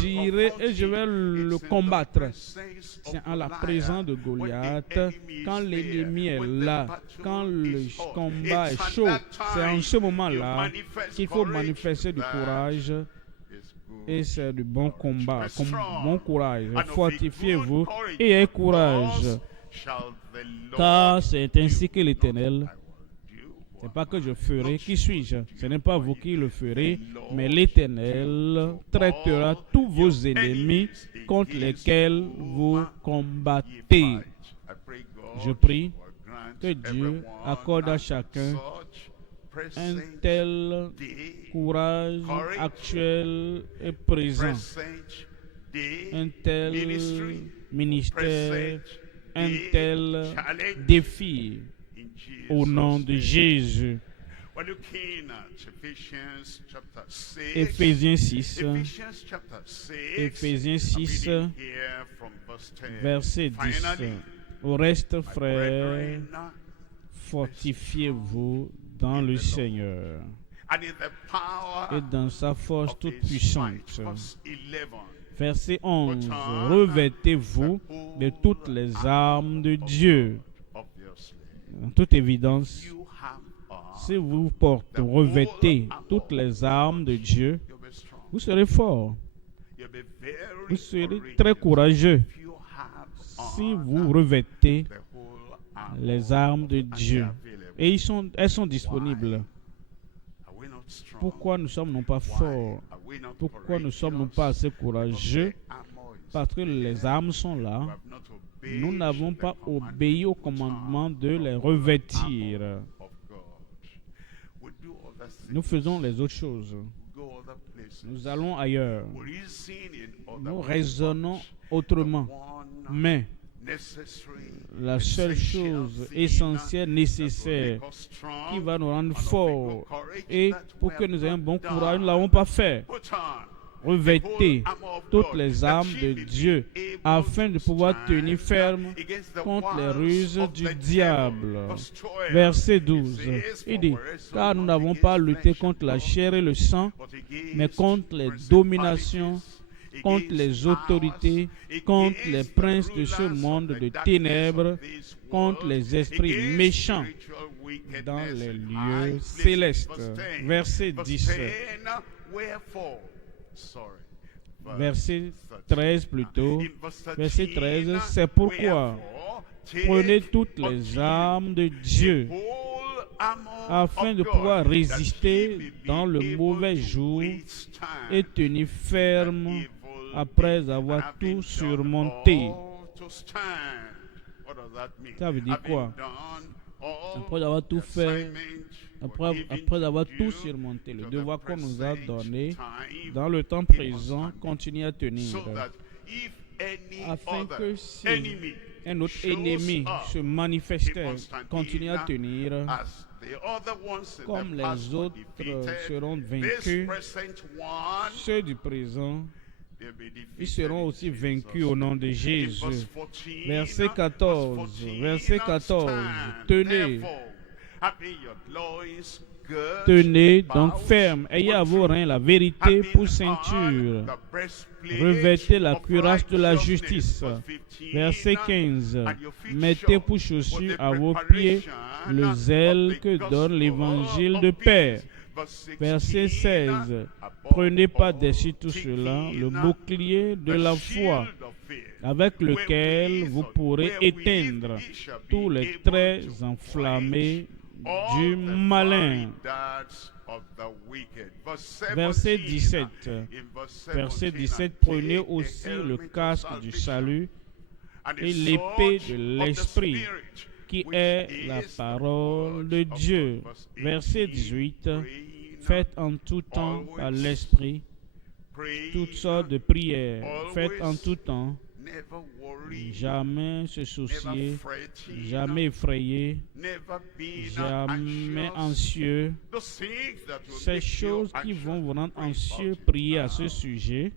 j'irai et je vais le combattre. C'est en la présence de Goliath, quand l'ennemi est là, quand le combat est chaud, c'est en ce moment-là qu'il faut manifester du courage. Et c'est du bon combat, bon courage. Fortifiez-vous et ayez courage. Car c'est ainsi que l'Éternel, ce n'est pas que je ferai, qui suis-je? Ce n'est pas vous qui le ferez, mais l'Éternel traitera tous vos ennemis contre lesquels vous combattez. Je prie que Dieu accorde à chacun un tel courage actuel et présent, un tel ministère, un tel défi au nom de Jésus. Éphésiens 6, verset 10. Au reste, frères, fortifiez-vous dans le Seigneur et dans sa force toute puissante. Verset 11. Revêtez-vous de toutes les armes de Dieu. En toute évidence, si vous revêtez toutes les armes de Dieu, vous serez fort. Vous serez très courageux si vous revêtez les armes de Dieu. Et elles sont disponibles. Pourquoi nous sommes non pas forts? Pourquoi nous sommes non pas assez courageux? Parce que les armes sont là. Nous n'avons pas obéi au commandement de les revêtir. Nous faisons les autres choses. Nous allons ailleurs. Nous raisonnons autrement. Mais la seule chose essentielle, nécessaire, qui va nous rendre forts et pour que nous ayons un bon courage, nous ne l'avons pas fait. Revêtez toutes les armes de Dieu afin de pouvoir tenir ferme contre les ruses du diable. Verset 12. Il dit, car nous n'avons pas lutté contre la chair et le sang, mais contre les dominations, contre les autorités, contre les princes de ce monde de ténèbres, contre les esprits méchants dans les lieux célestes. Verset 10. Verset 13 plutôt. Verset 13, c'est pourquoi prenez toutes les armes de Dieu afin de pouvoir résister dans le mauvais jour et tenir ferme après avoir tout surmonté. Ça veut dire quoi? Après avoir tout fait, après avoir tout surmonté, le devoir qu'on nous a donné dans le temps présent, continue à tenir. Afin que si un autre ennemi se manifestait, continue à tenir. Comme les autres seront vaincus, ceux du présent, ils seront aussi vaincus au nom de Jésus. Verset 14. Verset 14. Tenez donc ferme, ayez à vos reins la vérité pour ceinture. Revêtez la cuirasse de la justice. Verset 15. Mettez pour chaussure à vos pieds le zèle que donne l'évangile de paix. Verset 16. Prenez par-dessus tout cela le bouclier de la foi, avec lequel vous pourrez éteindre tous les traits enflammés du malin. Verset 17. Verset 17. Prenez aussi le casque du salut et l'épée de l'esprit, qui est la parole de Dieu. Verset 18. Faites en tout temps par l'Esprit toutes sortes de prières. Faites en tout temps. Jamais se soucier, jamais effrayé, jamais anxieux. Ces choses qui vont vous rendre anxieux, priez à ce sujet.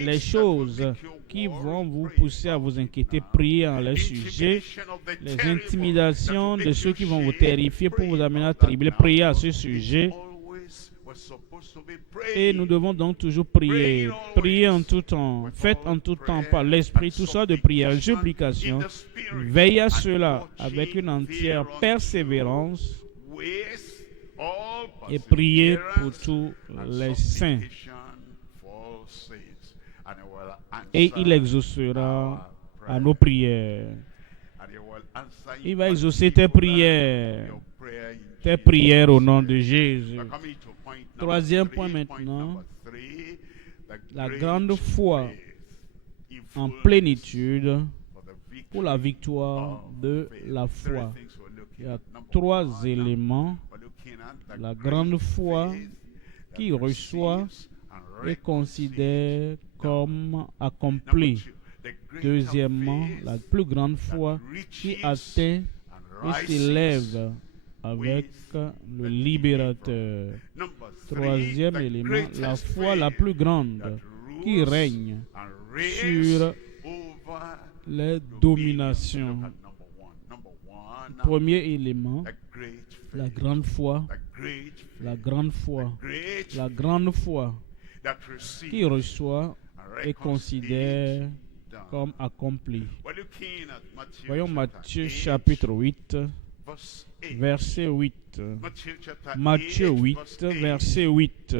Les choses qui vont vous pousser à vous inquiéter, priez en leur sujet. Les intimidations de ceux qui vont vous terrifier pour vous amener à trembler, priez à ce sujet. Et nous devons donc toujours prier. Priez en tout temps. Faites en tout temps par l'Esprit tout ça de prière, supplication. Veillez à cela avec une entière persévérance et priez pour tous les saints. Et il exaucera à nos prières. Il va exaucer tes prières. Tes prières au nom de Jésus. Troisième point maintenant, la grande foi en plénitude pour la victoire de la foi. Il y a trois éléments. La grande foi qui reçoit et considère comme accomplie. Deuxièmement, la plus grande foi qui atteint et s'élève avec le libérateur. Troisième élément, la foi la plus grande qui règne sur les dominations. Premier élément, la grande foi, la grande foi, la grande foi qui reçoit et considère comme accompli. Voyons Matthieu chapitre 8. Verset 8. Matthieu 8, verset 8.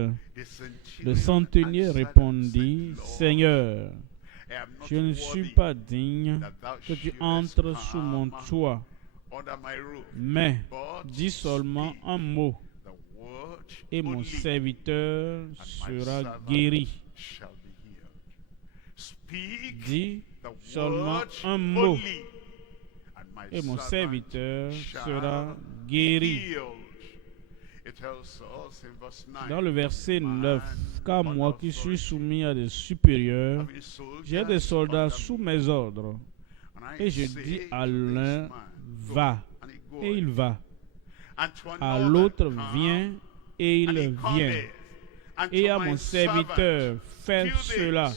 Le centenier répondit, Seigneur, je ne suis pas digne que tu entres sous mon toit, mais dis seulement un mot, et mon serviteur sera guéri. Dis seulement un mot, et mon serviteur sera guéri. Dans le verset 9, car moi qui suis soumis à des supérieurs, j'ai des soldats sous mes ordres, et je dis à l'un, va, et il va. À l'autre, viens, et il vient. Et à mon serviteur, fais cela,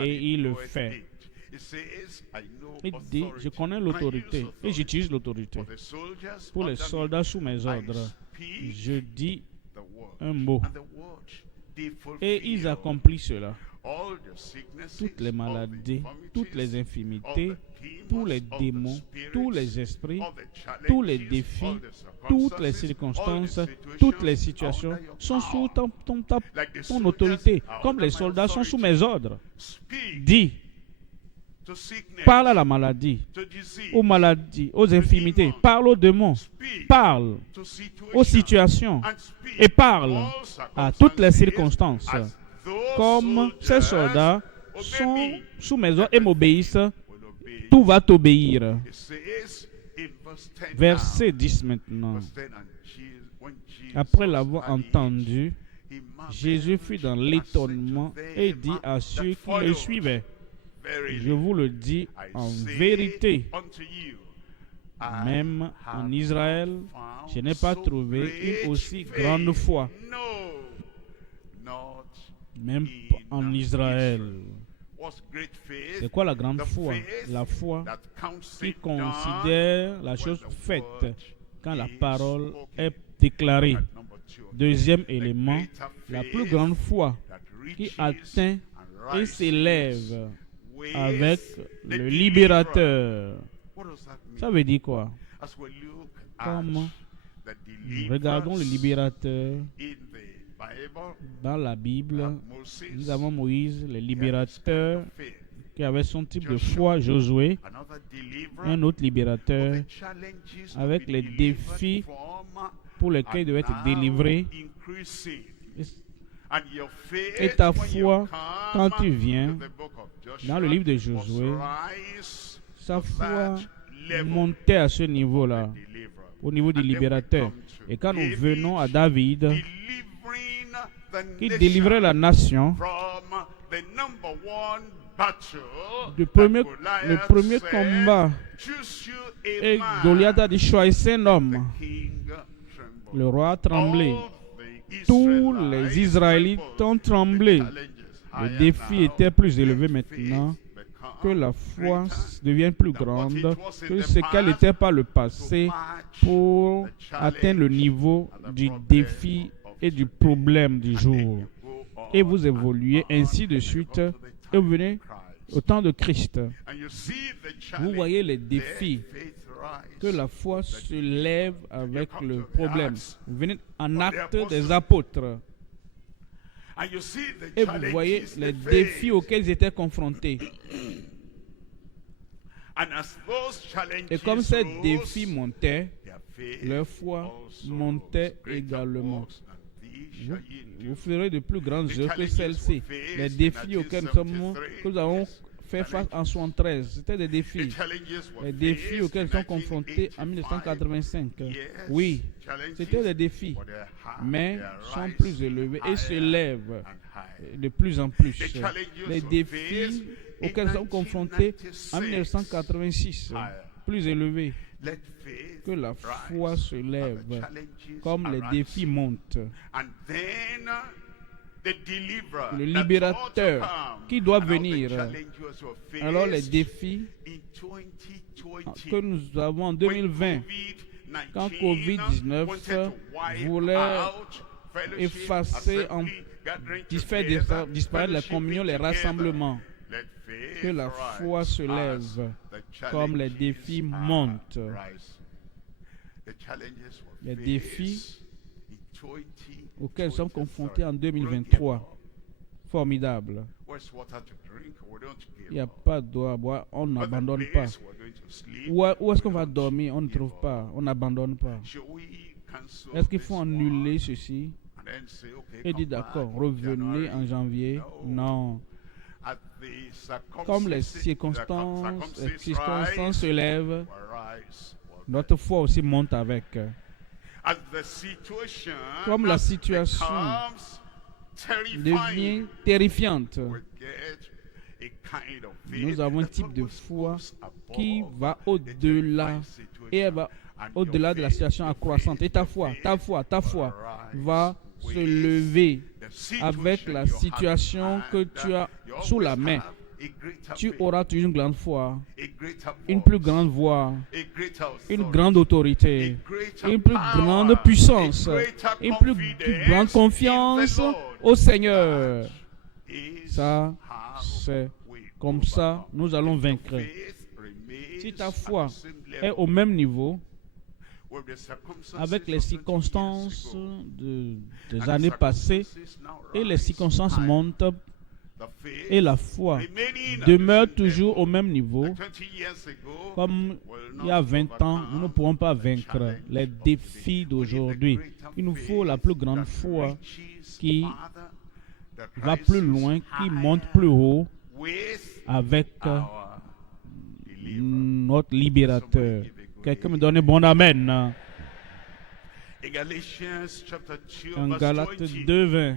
et il le fait. Il dit, je connais l'autorité et j'utilise l'autorité. Pour les soldats sous mes ordres, je dis un mot et ils accomplissent cela. Toutes les maladies, toutes les infirmités, tous les démons, tous les esprits, tous les défis, toutes les circonstances, toutes les situations sont sous ton autorité, comme les soldats sont sous mes ordres. Dis. Parle à la maladie, aux maladies, aux infirmités, parle aux démons, parle aux situations et parle à toutes les circonstances. Comme ces soldats sont sous mes ordres et m'obéissent, tout va t'obéir. Verset 10 maintenant. Après l'avoir entendu, Jésus fut dans l'étonnement et dit à ceux qui le suivaient, je vous le dis en vérité, même en Israël, je n'ai pas trouvé une aussi grande foi. Même en Israël. C'est quoi la grande foi? La foi qui considère la chose faite quand la parole est déclarée. Deuxième élément, la plus grande foi qui atteint et s'élève avec le libérateur. Ça veut dire quoi? Comme regardons le libérateur dans la Bible, nous avons Moïse, le libérateur qui avait son type de foi, Josué, un autre libérateur avec les défis pour lesquels il devait être délivré. Et ta foi, quand tu viens dans le livre de Josué, sa foi montait à ce niveau-là, au niveau du libérateur. Et quand nous venons à David, qui délivrait la nation, le premier combat, et Goliath a dit, choisissez un homme. Le roi a tremblé. Tous les Israélites ont tremblé. Le défi était plus élevé maintenant, que la foi devienne plus grande que ce qu'elle était par le passé, pour atteindre le niveau du défi et du problème du jour. Et vous évoluez ainsi de suite, et vous venez au temps de Christ. Vous voyez les défis, que la foi se lève avec le problème. Vous venez en Actes des Apôtres, et vous voyez les défis auxquels ils étaient confrontés. Et comme ces défis montaient, leur foi montait également. Vous ferez de plus grandes œuvres que celles-ci. Les défis auxquels nous avons fait face en 73, c'était des défis. Les défis auxquels nous sommes confrontés en 1985. Oui, c'était des défis, mais sont plus élevés et se lèvent de plus en plus. Les défis auxquels nous sommes confrontés en 1986, plus élevés. Que la foi se lève, comme les défis montent. Le libérateur qui doit venir. Alors les défis que nous avons en 2020, quand Covid-19 voulait effacer, faire disparaître la communion, les rassemblements. Que la foi se lève, comme les défis montent. Les défis auxquels nous sommes confrontés en 2023. Formidable. Il n'y a pas d'eau à boire, on n'abandonne pas. Où est-ce qu'on va dormir? On ne trouve pas, on n'abandonne pas. Est-ce qu'il faut annuler ceci et dire d'accord, revenez en janvier? Non. Comme les circonstances se lèvent, notre foi aussi monte avec. Comme la situation devient terrifiante, nous avons un type de foi qui va au-delà, et elle va au-delà de la situation accroissante. Et ta foi va se lever avec la situation que tu as sous la main. Tu auras toujours une grande foi, une plus grande voix, une grande autorité, une plus grande puissance, une plus grande confiance au Seigneur. Ça, c'est comme ça nous allons vaincre. Si ta foi est au même niveau avec les circonstances des années passées, et les circonstances montent, et la foi demeure toujours au même niveau, comme il y a 20 ans, nous ne pourrons pas vaincre les défis d'aujourd'hui. Il nous faut la plus grande foi qui va plus loin, qui monte plus haut avec notre libérateur. Quelqu'un me donne un bon amen. En Galates 2:20.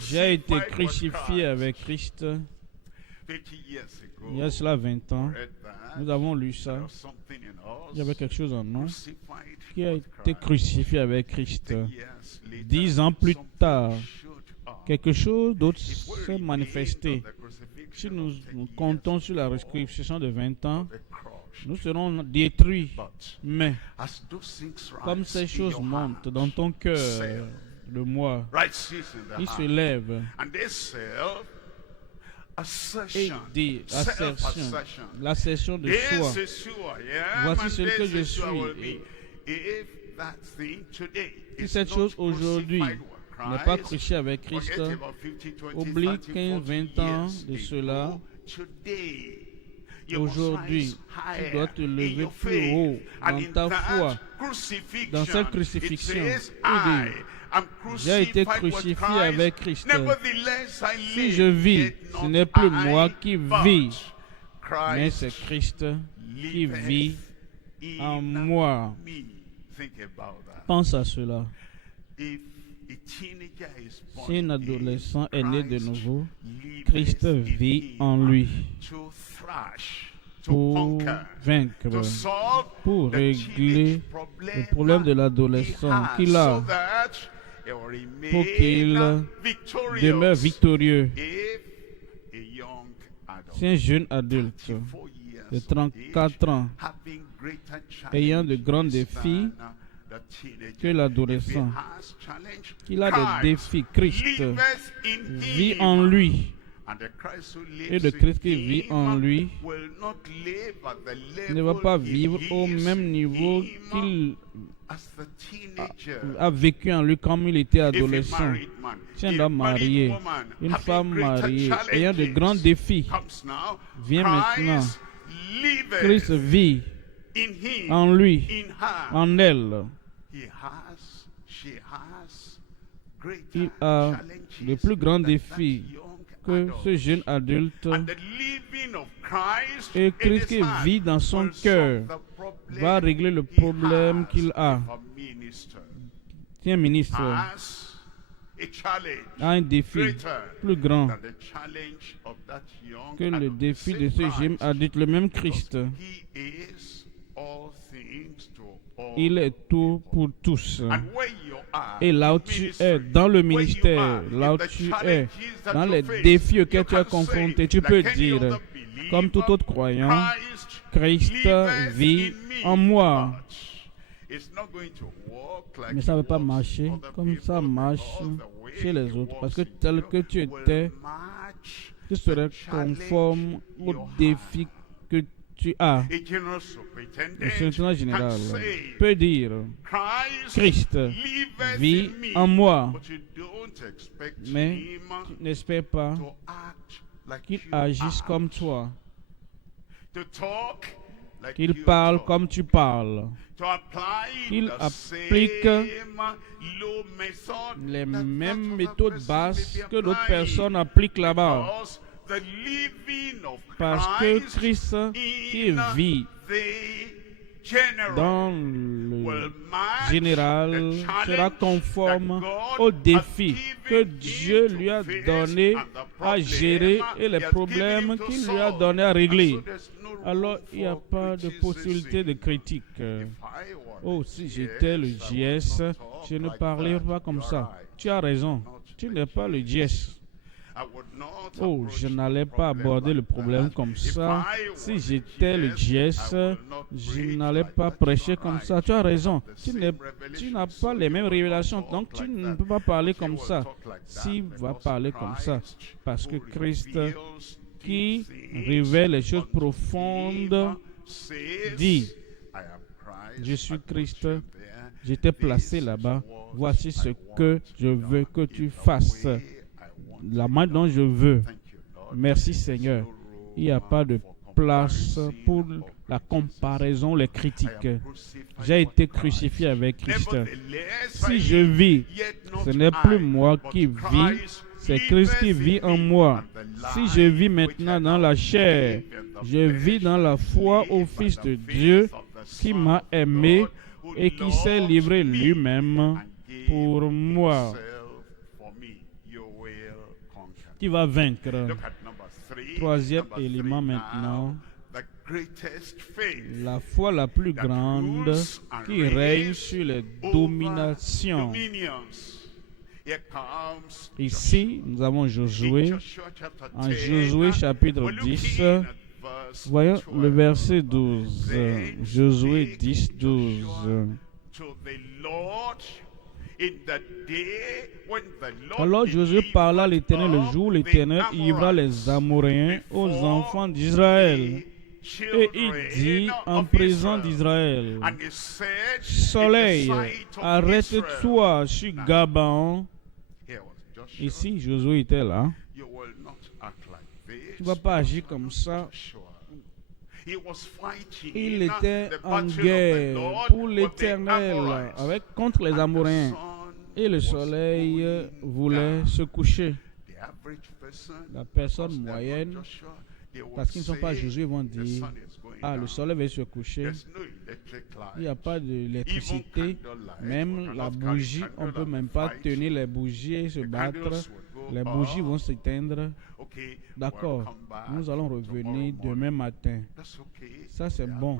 J'ai été crucifié avec Christ. Il y a cela 20 ans. Nous avons lu ça. Il y avait quelque chose en nous qui a été crucifié avec Christ. 10 ans plus tard, quelque chose d'autre s'est manifesté. Si nous comptons sur la crucifixion de 20 ans, nous serons détruits. Mais comme ces choses montent dans ton cœur, le moi, il se lève et dit l'assertion de soi. Voici ce que je suis. Si cette chose aujourd'hui n'est pas crucifiée avec Christ, oublie 15-20 ans de cela. Aujourd'hui, tu dois te lever plus haut dans ta foi, dans cette crucifixion. J'ai été crucifié avec Christ. Si je vis, ce n'est plus moi qui vis, mais c'est Christ qui vit en moi. Pense à cela. Si un adolescent est né de nouveau, Christ vit en lui pour vaincre, pour régler le problème de l'adolescent qu'il a, pour qu'il demeure victorieux. Si un jeune adulte de 34 ans, ayant de grands défis que l'adolescent, qu'il a des défis, Christ vit en lui. Et le Christ qui vit en lui ne va pas vivre au même niveau qu'il a vécu en lui comme il était adolescent. Si un homme marié, une femme mariée, ayant de grands défis, vient maintenant, Christ vit en lui, en elle. Il a de plus grands défis que ce jeune adulte, et Christ qui vit dans son cœur va régler le problème qu'il a. Si un ministre a un défi plus grand que le défi de ce jeune adulte, le même Christ, il est tout pour tous. Et là où tu es, dans le ministère, là où tu es, dans les défis auxquels tu es confronté, tu peux dire, comme tout autre croyant, Christ vit en moi. Mais ça ne va pas marcher comme ça marche chez les autres. Parce que tel que tu étais, tu serais conforme aux défis que tu as. Le secrétaire général peut dire, Christ vit en moi, mais tu n'espères pas qu'il agisse comme toi, qu'il parle comme tu parles, qu'il applique les mêmes méthodes basses que d'autres personnes appliquent là-bas. Parce que Christ qui vit dans le général sera conforme aux défis que Dieu lui a donné à gérer et les problèmes qu'il lui a donné à régler. Alors, il n'y a pas de possibilité de critique. Oh, si j'étais le JS, je ne parlerais pas comme ça. Tu as raison, tu n'es pas le JS. Oh, je n'allais pas aborder le problème comme ça. Si j'étais le JS, je n'allais pas prêcher comme ça. Tu as raison. Tu n'as pas les mêmes révélations, donc tu ne peux pas parler comme ça. S'il va parler comme ça, parce que Christ, qui révèle les choses profondes, dit, je suis Christ, je t'ai placé là-bas, voici ce que je veux que tu fasses. La main dont je veux. Merci Seigneur. Il n'y a pas de place pour la comparaison, les critiques. J'ai été crucifié avec Christ. Si je vis, ce n'est plus moi qui vis, c'est Christ qui vit en moi. Si je vis maintenant dans la chair, je vis dans la foi au Fils de Dieu qui m'a aimé et qui s'est livré lui-même pour moi. Qui va vaincre. Troisième élément maintenant, la foi la plus grande qui règne sur les dominations. Ici, nous avons Josué. En Josué chapitre 10, voyons le verset 12. Josué 10, 12. Alors Josué parla à l'Éternel le jour où l'Éternel livra les Amoréens aux enfants d'Israël. Et il dit en présence d'Israël, Soleil, arrête-toi sur Gabaon. Ici, Josué était là. Tu ne vas pas agir comme ça. Il était en guerre pour l'Éternel contre les Amoréens. Et le soleil voulait se coucher. La personne moyenne Parce qu'ils ne sont pas Josué, ils vont dire, ah, le soleil va se coucher. Il n'y a pas d'électricité. Même la bougie, on ne peut même pas tenir les bougies et se battre. Les bougies vont s'éteindre. D'accord, nous allons revenir demain matin. Ça, c'est bon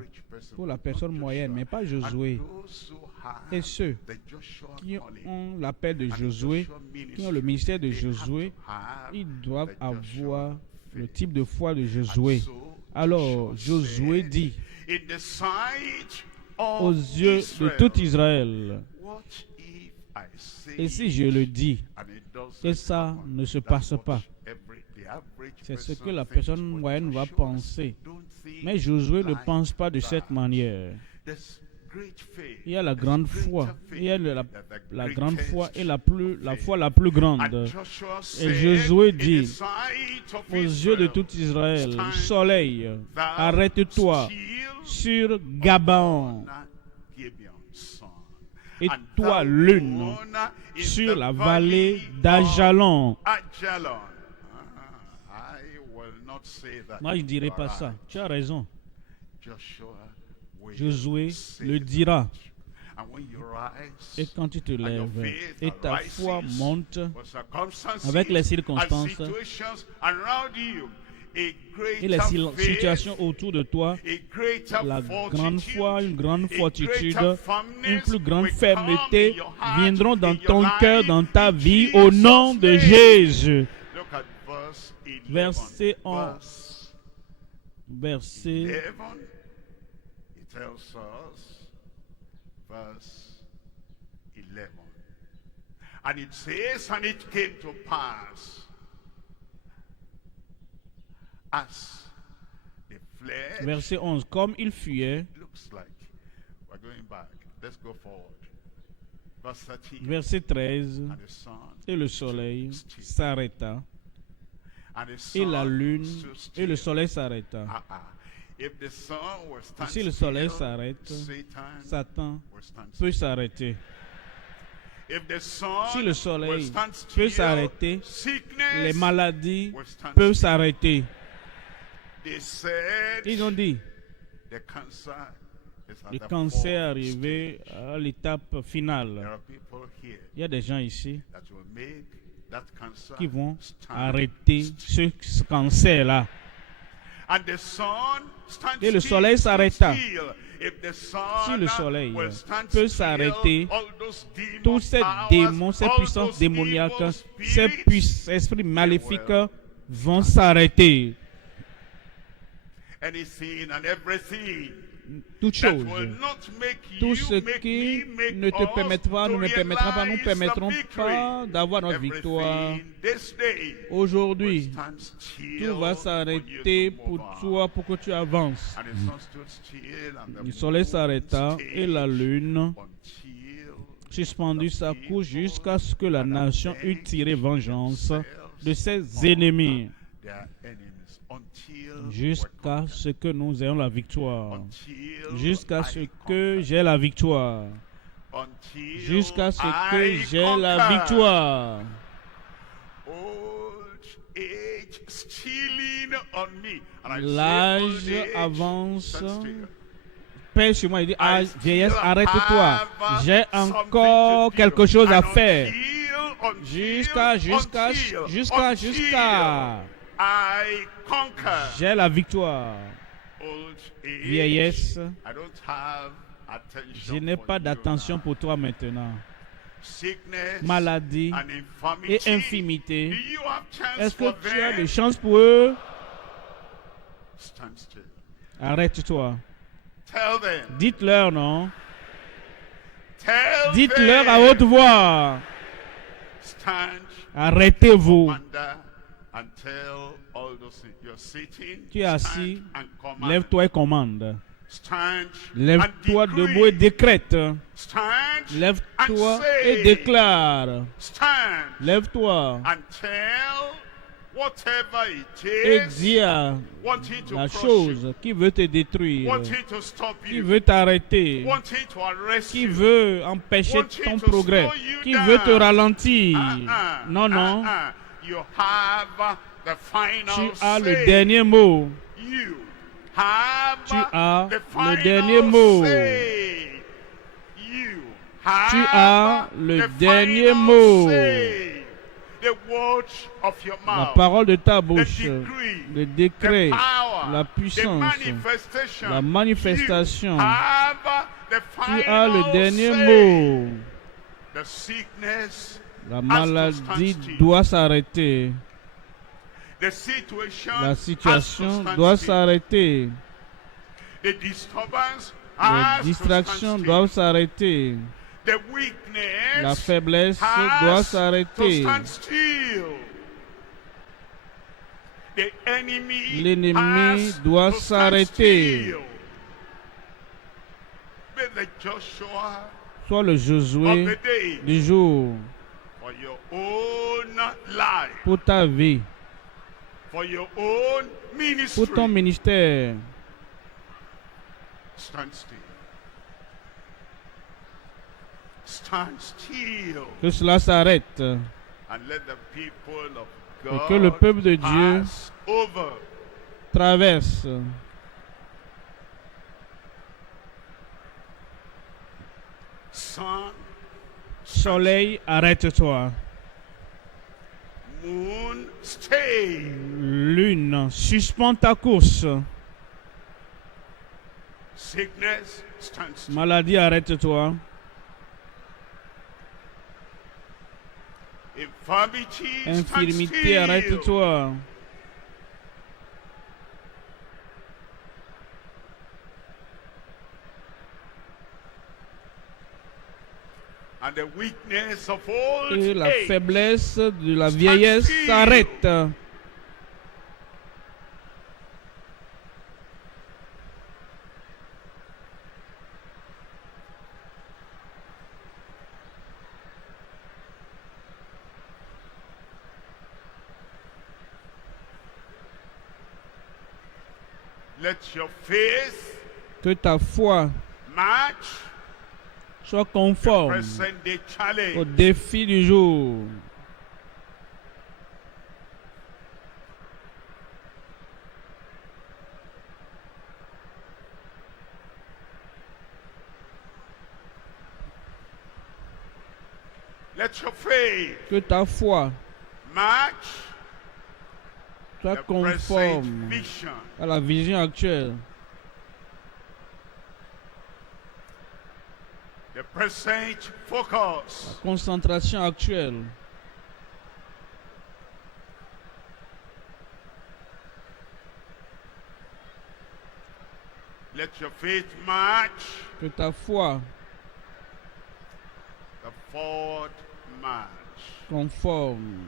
pour la personne moyenne, mais pas Josué. Et ceux qui ont l'appel de Josué, qui ont le ministère de Josué, ils doivent avoir le type de foi de Josué. Alors, Josué dit, aux yeux de tout Israël, et si je le dis, et ça ne se passe pas, c'est ce que la personne moyenne va penser. Mais Josué ne pense pas de cette manière. Il y a la grande foi. Il y a la grande foi et la foi la plus grande. Et Josué dit, aux yeux de tout Israël, soleil, arrête-toi sur Gabaon. Et toi, lune, sur la vallée d'Ajalon. Moi, je ne dirai pas ça. Tu as raison. Josué le dira. Et quand tu te lèves et ta foi monte avec les circonstances et les situations autour de toi, la grande foi, une grande fortitude, une plus grande fermeté viendront dans ton cœur, dans ta vie, au nom de Jésus. Verset 11. Verset tells us, verse 11. And it says, and it came to pass, as they fled. Verset 11. Comme il fuyait. Looks like we're going back. Let's go forward. Verse 13. Verset 13. Et le soleil s'arrêta. Et la lune et le soleil s'arrêta. Si le soleil s'arrête, Satan peut s'arrêter. Si le soleil peut s'arrêter, les maladies peuvent s'arrêter. Ils ont dit, le cancer est arrivé à l'étape finale. Il y a des gens ici qui vont arrêter ce cancer-là. Et le soleil s'arrêta. Si le soleil peut s'arrêter, tous ces démons, ces puissances démoniaques, ces esprits maléfiques vont s'arrêter. Toutes choses, tout ce qui ne te permettra, nous ne permettra pas, nous ne permettrons pas d'avoir notre victoire. Aujourd'hui, tout va s'arrêter pour toi, pour que tu avances. Le soleil s'arrêta et la lune suspendit sa couche jusqu'à ce que la nation eût tiré vengeance de ses ennemis. Jusqu'à ce que nous ayons la victoire. Jusqu'à ce que j'ai la victoire. Jusqu'à ce que j'ai la victoire. L'âge avance. Père sur moi, il dit, ah, vieillesse, arrête-toi. J'ai encore quelque chose à faire. Jusqu'à. J'ai la victoire. Vieillesse, je n'ai pas d'attention pour toi maintenant. Maladie et infirmité, est-ce que tu as des chances pour eux? Arrête-toi. Dites-leur, non? Dites-leur à haute voix. Arrêtez-vous. Tu es assis, lève-toi et commande. Lève-toi debout et décrète. Lève-toi et déclare. Lève-toi et dis à la chose qui veut te détruire, qui veut t'arrêter, qui veut empêcher ton progrès, qui veut te ralentir. Non, non. the final Tu as le say. dernier mot. You have Tu as the le final dernier mot. say. You have Tu as le the dernier final mot. say. The words of your La mouth, parole de ta the bouche, decree, le décret, the power, la the puissance, manifestation. la manifestation. You have the Tu as le final dernier say. mot. The sickness La has to maladie stand still. doit s'arrêter. The situation La has to situation stand doit still. s'arrêter. The disturbance Les has distractions to stand doivent still. s'arrêter. The weakness La faiblesse has doit to s'arrêter. stand still. The enemy L'ennemi has doit to stand s'arrêter. still. Be the Joshua Sois le of Josué the day du jour for your own life, pour ta vie, for your own ministry. pour ton ministère. Stand still. Stand still. Que cela s'arrête And let the people of et God que le peuple de Dieu pass over. traverse. Sun, Soleil, arrête-toi. moon, stay. Lune, suspends ta course. Sickness, stand still. Maladie, arrête-toi. Infirmity, stand Infirmité, still. arrête-toi. And the weakness of old Et la age. faiblesse de la vieillesse s'arrête. Let your faith Que ta foi match soit conforme present day au challenge. défi du jour. Let your faith Que ta foi match soit the present conforme vision. à la vision actuelle, The present focus. concentration actuelle. Let your faith match Que ta foi the forward march. conforme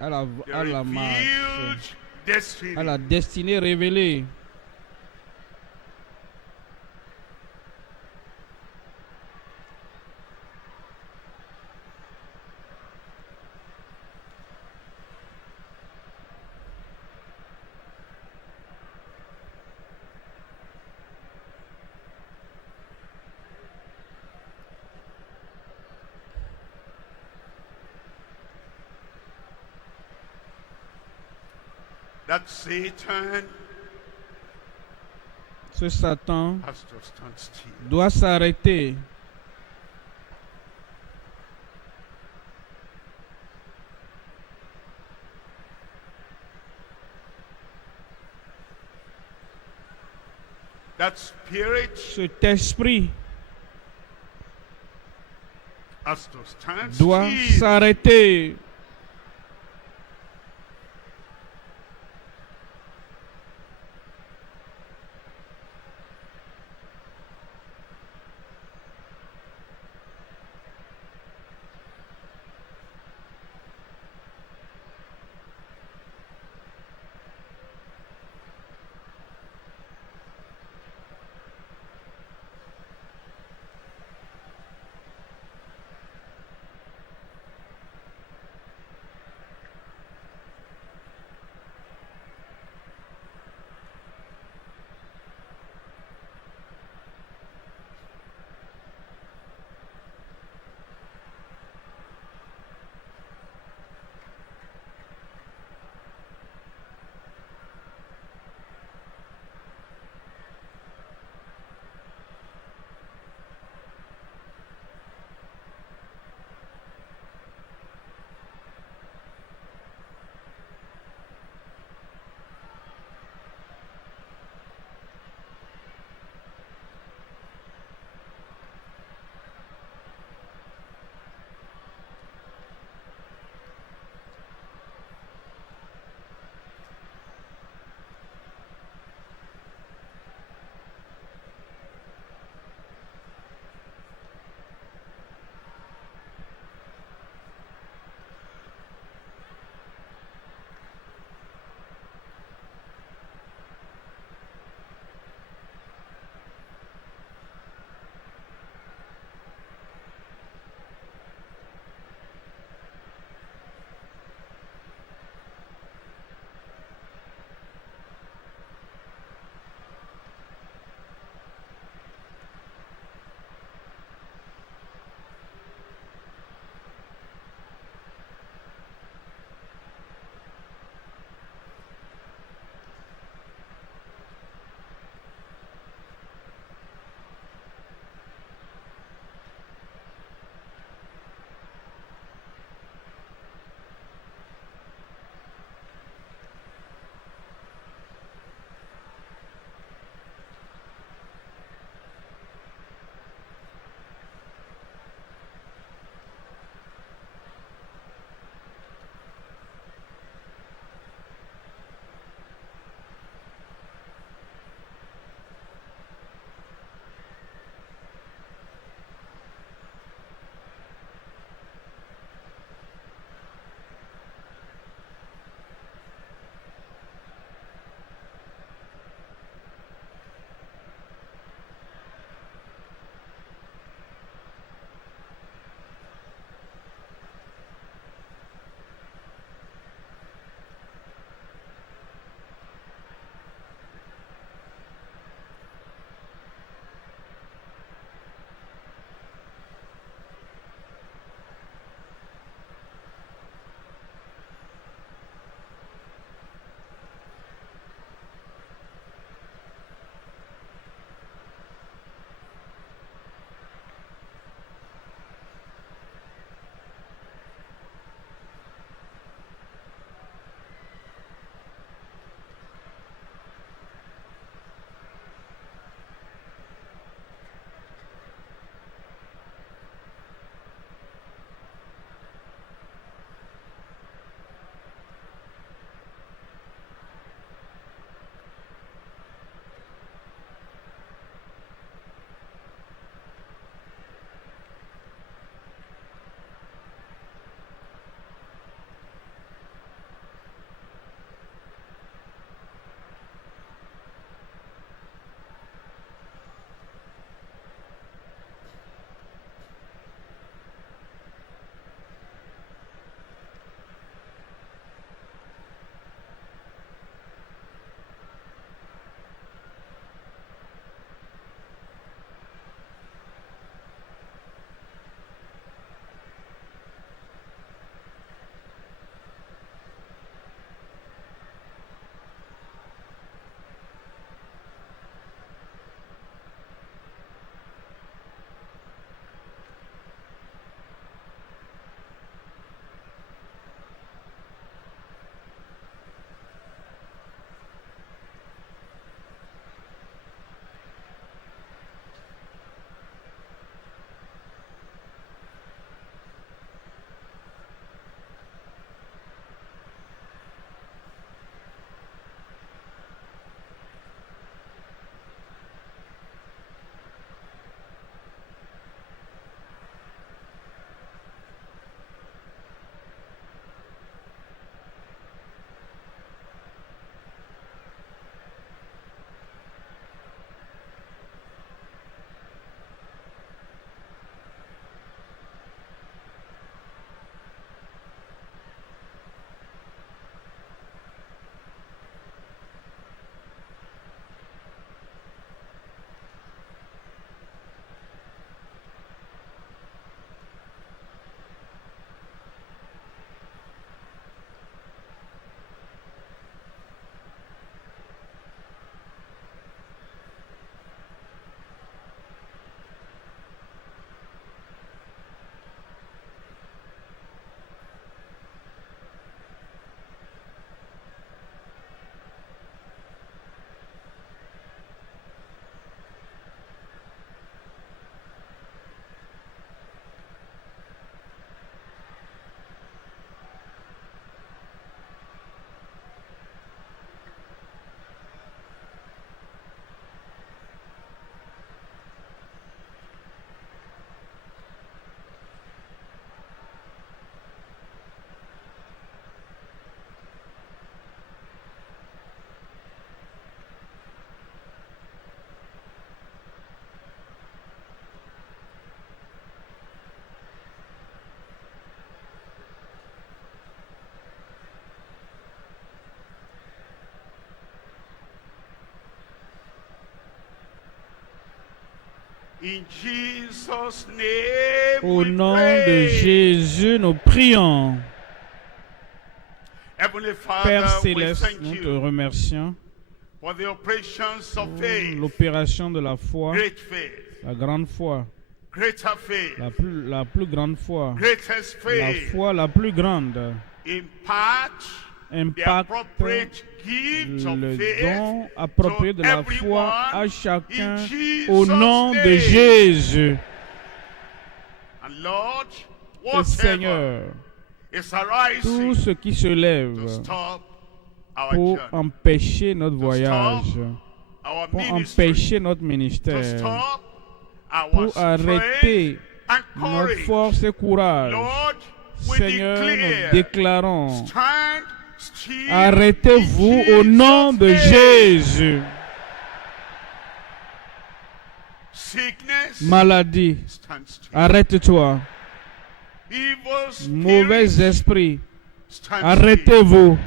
à la The marche, revealed destiny. à la destinée révélée. That Satan Ce Satan has to stand still. doit s'arrêter. That spirit Cet esprit has to stand doit still. s'arrêter. In Jesus' name Au we nom pray. de Jésus, nous prions. Heavenly Père Father, we céleste, thank nous te you remercions for the operations of pour faith, l'opération de la foi, great faith, la grande foi, greater faith, la plus grande foi, greatest la faith. foi la plus grande. Impart the Impacte appropriate gift of le faith don approprié de to la foi à everyone chacun in Jesus' au nom de name. Jésus. And Lord, Et whatever Seigneur, is tout arising ce qui se lève to stop our pour journey, empêcher notre voyage, our pour ministry, empêcher notre to ministère, stop our pour arrêter strength and notre courage, force et courage. Lord, we Seigneur, nous declare, déclarons, stand still arrêtez-vous in au nom de Jesus' name. Jésus. Sickness, Maladie, stand still. arrête-toi. Evil Mauvais spirits, esprit, stand still. arrêtez-vous.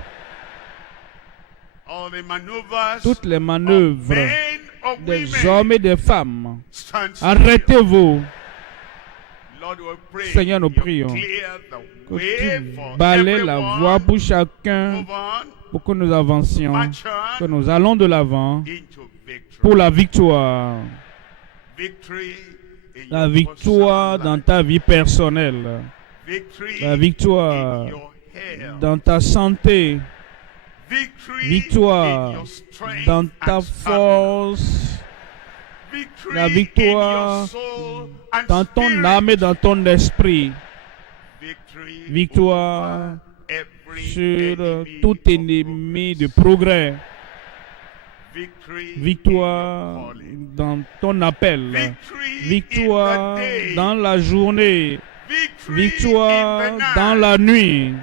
All the maneuvers Toutes les of manœuvres men, of des women, hommes et des femmes, stand still. arrêtez-vous. Lord, we pray Seigneur, nous you prions clear the Que way tu for balaies la everyone. voie pour chacun, Move on, pour que nous avancions, march que on nous allons de l'avant into victory. pour la victoire. Victory in La your victoire personal dans life. ta vie personnelle, Victory la victoire in your health. dans ta santé, Victory in victoire your strength dans ta and stamina. force, Victory la victoire in your soul and dans ton spirit. âme et dans ton esprit, Victory victoire over every sur enemy tout of ennemi de progress. progrès, Victory in victoire your calling. dans ton appel, Victory victoire in the day. dans la journée, Victory victoire in the night. dans la nuit,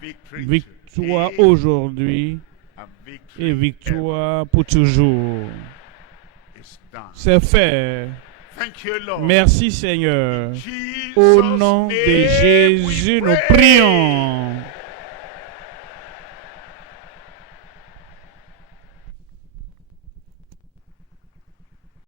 Victory victoire today aujourd'hui and victory et victoire pour toujours. ever is done. C'est fait. Thank you, Lord. Merci Seigneur. Jesus' Au nom de name we Jésus, nous pray. prions.